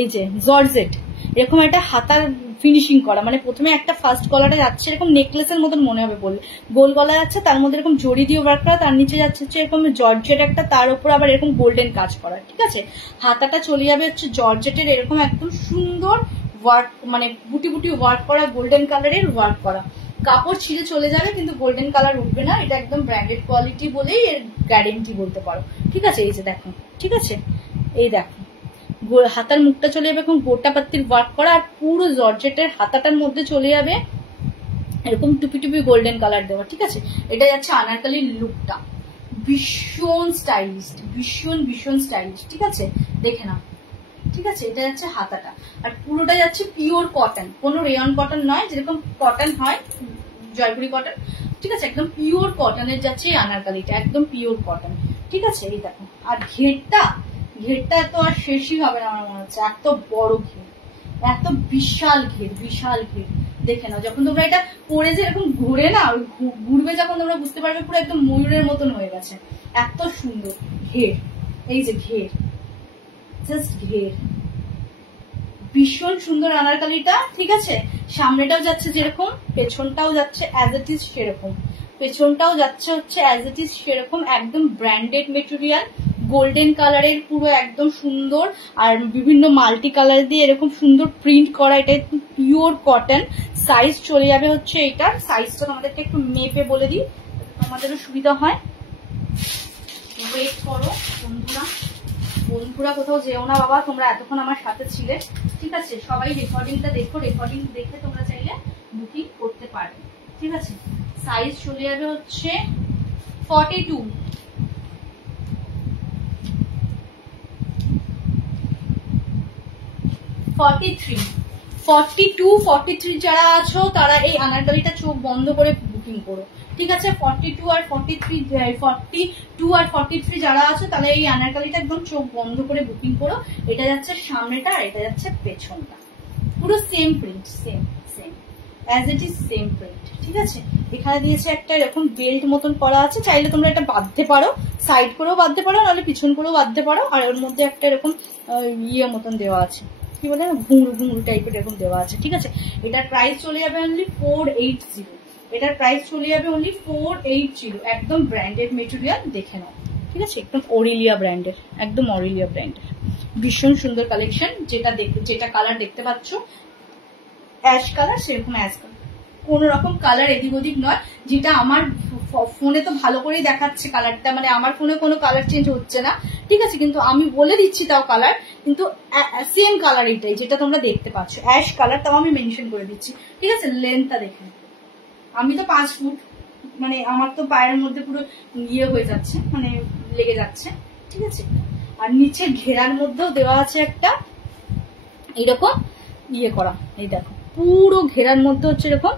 এই যে জর্জেট, এরকম একটা হাতার ফিনিশিং করা, মানে প্রথমে একটা ফার্স্ট গলাটা যাচ্ছে এরকম নেকলেসের মতন মনে হবে বললে, গোল গলা যাচ্ছে, তার মধ্যে এরকম জড়ি দিয়ে ওয়ার্ক করা, তার নিচে যাচ্ছে হচ্ছে এরকম জর্জেট একটা, তার উপর আবার এরকম গোল্ডেন কাজ করা, ঠিক আছে। হাতাটা চলে যাবে হচ্ছে জর্জেটের এরকম একদম সুন্দর ওয়ার্ক, মানে বুটি বুটি ওয়ার্ক করা, গোল্ডেন কালারের ওয়ার্ক করা, কাপড় ছিঁড়ে চলে যাবে কিন্তু গোল্ডেন কালার উঠবে না, এটা একদম ব্র্যান্ডেড কোয়ালিটি বলেই এর গ্যারেন্টি বলতে পারো, ঠিক আছে। এই যে দেখো, ঠিক আছে, এই দেখো হাতার মুখটা চলে যাবে এরকম গোটা পাত্তির ওয়ার্ক করা, আর পুরো জর্জেটের হাতাটার মধ্যে চলে যাবে এরকম টুপি টুপি গোল্ডেন কালার দেওয়া, ঠিক আছে। এটা যাচ্ছে আনারকলির লুকটা, ভীষণ স্টাইলিশ, ভীষণ স্টাইলিশ, ঠিক আছে, দেখে নাও, ঠিক আছে। এটা যাচ্ছে হাতাটা, আর পুরোটা যাচ্ছে পিওর কটন, কোনো রেয়ন কটন নয়, যেরকম কটন হয় জয়পুরি কটন, ঠিক আছে, একদম পিওর কটনের যাচ্ছে এই আনারকলিটা, একদম পিওর কটন, ঠিক আছে। এই দেখো, আর ঘেরটা তো আর শেষই হবে না আমার মনে হচ্ছে, এত বড় ঘের, এত বিশাল ঘের, দেখে নাও, যখন তোমরা এটা পরে যে এরকম ঘুরে না, ঘুরবে যখন তোমরা বুঝতে পারবে পুরো একদম ময়ূরের মতন হয়ে গেছে, এত সুন্দর ঘের। এই যে ঘের, জাস্ট ঘের, ভীষণ সুন্দর আনারকলিটা, ঠিক আছে। সামনেটাও যাচ্ছে যেরকম, পেছনটাও যাচ্ছে অ্যাজ ইট ইজ সেরকম, পেছনটাও যাচ্ছে হচ্ছে অ্যাজ ইট ইজ সেরকম, একদম ব্র্যান্ডেড মেটেরিয়াল, গোল্ডেন কালারের পুরো একদম সুন্দর, আর বিভিন্ন মাল্টি কালার দিয়ে এরকম সুন্দর প্রিন্ট করা, এটা পিওর কটন। সাইজ চলে যাবে হচ্ছে এটার সাইজটা তোমাদেরকে একটু মেপে বলে দিই, তোমাদেরও সুবিধা হয়। ওয়েট করো বন্ধুরা, কোথাও যেও না বাবা, তোমরা এতক্ষণ আমার সাথে ছিলে, ঠিক আছে। সবাই রেকর্ডিংটা দেখো, রেকর্ডিং দেখে তোমরা চাইলে বুকিং করতে পারবে, ঠিক আছে। সাইজ চলে যাবে হচ্ছে 42, 42 যারা আছো তারা এই আনারকলিটা চোখ বন্ধ করে বুকিং করো, ঠিক আছে। 42 আর 43 যারা আছো তারা এই আনারকলিটা একদম চোখ বন্ধ করে বুকিং করো। এটা যাচ্ছে সামনেটা আর এটা যাচ্ছে পেছনটা, পুরো same print, same as it is same print, ঠিক আছে। এখানে দিয়েছে একটা এরকম বেল্ট মতন করা আছে, চাইলে তোমরা এটা বাঁধতে পারো, সাইড করেও বাঁধতে পারো, নাহলে পিছন করেও বাঁধতে পারো, আর ওর মধ্যে একটা এরকম ইয়ে মতন দেওয়া আছে, কি বলে না, ঘুঙরু টাইপের এরকম দেওয়া আছে, ঠিক আছে। এটার প্রাইস চলে যাবে অনলি 480, এটার প্রাইস চলে যাবে অনলি 480, একদম ব্র্যান্ডেড মেটেরিয়াল, দেখে নাও, ঠিক আছে, একদম অরেলিয়া ব্র্যান্ডের, একদম অরেলিয়া ব্র্যান্ডের, ভীষণ সুন্দর কালেকশন। যেটা কালার দেখতে পাচ্ছ অ্যাশ কালার, সেরকম অ্যাশ কালার, কোন রকম কালার এদিক ওদিক নয়, যেটা আমার ফোনে তো ভালো করেই দেখাচ্ছে কালারটা, মানে আমার ফোনে কোনো কালার চেঞ্জ হচ্ছে না, ঠিক আছে, কিন্তু আমি বলে দিচ্ছি তাও কালার, কিন্তু সেম কালার এটাই যেটা তোমরা দেখতে পাচ্ছ, অ্যাশ কালার, তাও আমি মেনশন করে দিচ্ছি, ঠিক আছে। লেন্থটা দেখে আমি তো 5 ফুট, মানে আমার তো পায়ের মধ্যে পুরো ইয়ে হয়ে যাচ্ছে, মানে লেগে যাচ্ছে, ঠিক আছে। আর নিচের ঘেরার মধ্যেও দেওয়া আছে একটা এরকম ইয়ে করা, এই দেখো পুরো ঘেরার মধ্যে হচ্ছে এরকম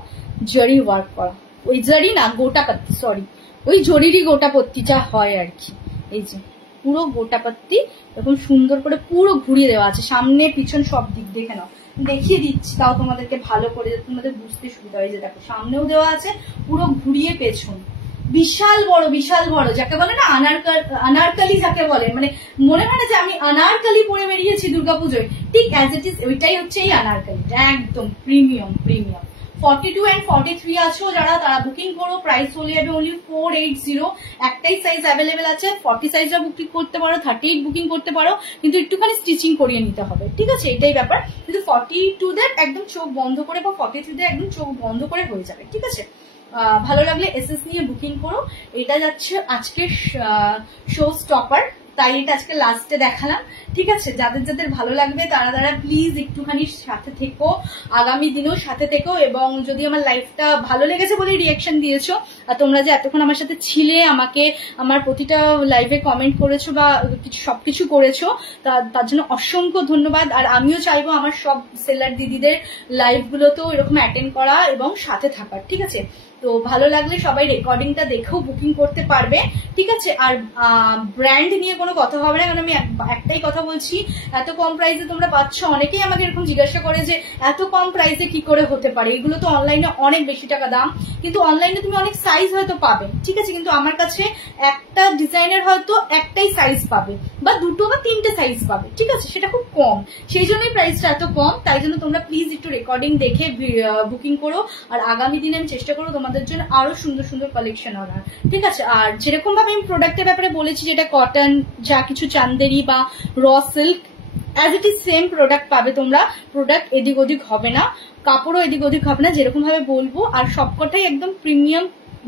জরি ওয়ার্ক করা, ওই জরি না গোটা পাত্তি, সরি ওই জরিরই গোটা পত্তিটা হয় আর কি। এই যে পুরো গোটা পাত্তি এরকম সুন্দর করে পুরো ঘুরিয়ে দেওয়া আছে, সামনে পিছন সব দিক দেখে নাও, দেখিয়ে দিচ্ছি তাও তোমাদেরকে ভালো করে তোমাদের বুঝতে সুবিধা হয়। যে দেখো সামনেও দেওয়া আছে পুরো ঘুরিয়ে পেছন, বিশাল বড় যাকে বলে না আনারকালি যাকে বলে, মানে মনে হয় না যে আমি আনারকালি পরে বেরিয়েছি দুর্গাপুজোয়, ঠিক অ্যাজ ইট ইজ ওইটাই হচ্ছে এই আনারকালিটা, একদম প্রিমিয়াম। 42 and 43 আছো যারা, তারা বুকিং করো, প্রাইস চলে যাবে অনলি 480। একটাই সাইজ অ্যাভেলেবেল আছে, 40 সাইজটা বুকিং করতে পারো, 38 বুকিং করতে পারো, কিন্তু একটুখানি স্টিচিং করিয়ে নিতে হবে, ঠিক আছে, এটাই ব্যাপার। কিন্তু 42 দের একদম চোখ বন্ধ করে বা 43 দের একদম চোখ বন্ধ করে হয়ে যাবে, ঠিক আছে। ভালো লাগলে এসএস নিয়ে বুকিং করো। এটা যাচ্ছে আজকে শো স্টপার, তাই এটা আজকে লাস্টে দেখালাম, ঠিক আছে। যাদের যাদের ভালো লাগবে তারা প্লিজ একটুখানি সাথে থেকো, আগামী দিনেও সাথে থেকো। এবং যদি আমার লাইফটা ভালো লেগেছে বলে রিয়াকশন দিয়েছো, আর তোমরা যে এতক্ষণ আমার সাথে ছিলে, আমাকে আমার প্রতিটা লাইভে কমেন্ট করেছো বা সবকিছু করেছো, তার জন্য অসংখ্য ধন্যবাদ। আর আমিও চাইবো আমার সব সেলার দিদিদের লাইভগুলোতেও এরকম অ্যাটেন্ড করা এবং সাথে থাকার, ঠিক আছে। তো ভালো লাগলে সবাই রেকর্ডিংটা দেখেও বুকিং করতে পারবে, ঠিক আছে। আর ব্র্যান্ড নিয়ে কোনো কথা হবে না, কারণ আমি একটাই কথা বলছি, এত কম প্রাইসে তোমরা পাচ্ছ। অনেকেই আমাকে এরকম জিজ্ঞাসা করে যে এত কম প্রাইসে কি করে হতে পারে, এগুলো তো অনলাইনে অনেক বেশি টাকা দাম, কিন্তু অনলাইনে তুমি অনেক সাইজ হয়তো পাবে, ঠিক আছে, কিন্তু আমার কাছে একটা ডিজাইনের হয়তো একটাই সাইজ পাবে বা দুটো বা তিনটে সাইজ পাবে, ঠিক আছে, সেটা খুব কম, সেই জন্যই প্রাইসটা এত কম। তাই জন্য তোমরা প্লিজ একটু রেকর্ডিং দেখে বুকিং করো। আর আগামী দিনে আমি চেষ্টা করবো তোমাদের জন্য আরো সুন্দর সুন্দর কালেকশন আনার, ঠিক আছে। আর যেরকম ভাবে আমি প্রোডাক্টের ব্যাপারে বলেছি, যেটা কটন, যা কিছু চান্দেরি বা raw silk, as it is same product পাবে তোমরা, প্রোডাক্ট এদিক ওদিক হবে না, কাপড়ও এদিক ওদিক হবে না, যেরকম ভাবে বলবো। আর সবকটাই একদম প্রিমিয়াম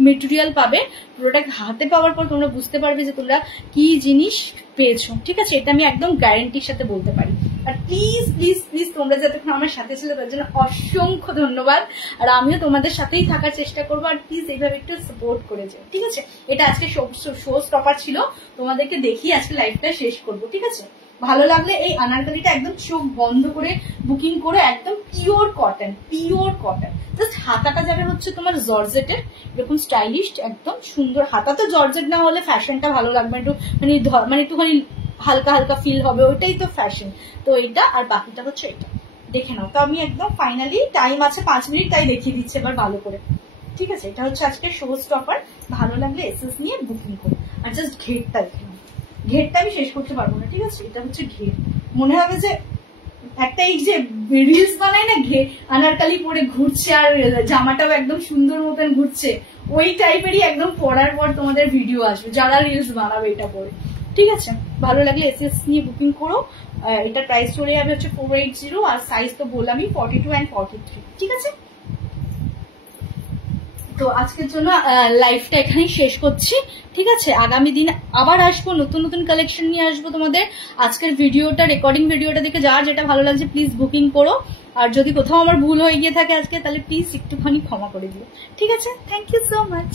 মেটেরিয়াল পাবে। প্রোডাক্ট হাতে পাওয়ার পর তোমরা বুঝতে পারবে যে তোমরা কি জিনিস পেয়েছো, ঠিক আছে, এটা আমি একদম গ্যারান্টির সাথে বলতে পারি। আর প্লিজ প্লিজ প্লিজ তোমরা যতক্ষণ আমার সাথে ছিল তার জন্য অসংখ্য ধন্যবাদ। আর আমিও তোমাদের সাথেই থাকার চেষ্টা করবো, আর প্লিজ এইভাবে একটু সাপোর্ট করে যাও, ঠিক আছে। এটা আজকে শো স্টপার ছিল, তোমাদেরকে দেখিয়ে আজকে লাইভটা শেষ করবো, ঠিক আছে। ভালো লাগলে এই আনারকলিটা একদম চোখ বন্ধ করে বুকিং করে, একদম পিওর কটন, জাস্ট হাতাটা যাবে হচ্ছে তোমার জর্জেটের, এরকম স্টাইলিশ একদম সুন্দর হাতা। তো জর্জেট না হলে ফ্যাশনটা ভালো লাগবে, একটু মানে একটুখানি হালকা হালকা ফিল হবে, ওইটাই তো ফ্যাশন। তো এটা আর বাকিটা হচ্ছে এটা, দেখে নাও। তো আমি একদম ফাইনালি, টাইম আছে 5 মিনিট, তাই দেখিয়ে দিচ্ছি এবার ভালো করে, ঠিক আছে। এটা হচ্ছে আজকে শো স্টপার, ভালো লাগলে এসএস নিয়ে বুকিং করো। আর জাস্ট ঘেরটা দেখে নাও, ঘেরটা আমি শেষ করতে পারবো না, ঠিক আছে। এটা হচ্ছে ঘের, মনে হবে যে একটা এই যে রিলস বানায় না, আনারকালি পরে ঘুরছে আর জামাটাও একদম সুন্দর মতন ঘুরছে, ওই টাইপেরই একদম পরার পর তোমাদের ভিডিও আসবে যারা রিলস বানাবে এটা পরে, ঠিক আছে। ভালো লাগলে এসএস নিয়ে বুকিং করো। এটা প্রাইস চলে যাবে হচ্ছে 480, আর সাইজ তো বললামই 42 and 43, ঠিক আছে। তো আজকের জন্য লাইভটা এখানেই শেষ করছি, ঠিক আছে। আগামী দিন আবার আসবো, নতুন নতুন কালেকশন নিয়ে আসবো তোমাদের। আজকের ভিডিওটা, রেকর্ডিং ভিডিওটা দেখে যার যেটা ভালো লাগছে প্লিজ বুকিং করো। আর যদি কোথাও আমার ভুল হয়ে গিয়ে থাকে আজকে, তাহলে প্লিজ একটুখানি ক্ষমা করে দিও, ঠিক আছে। Thank you so much.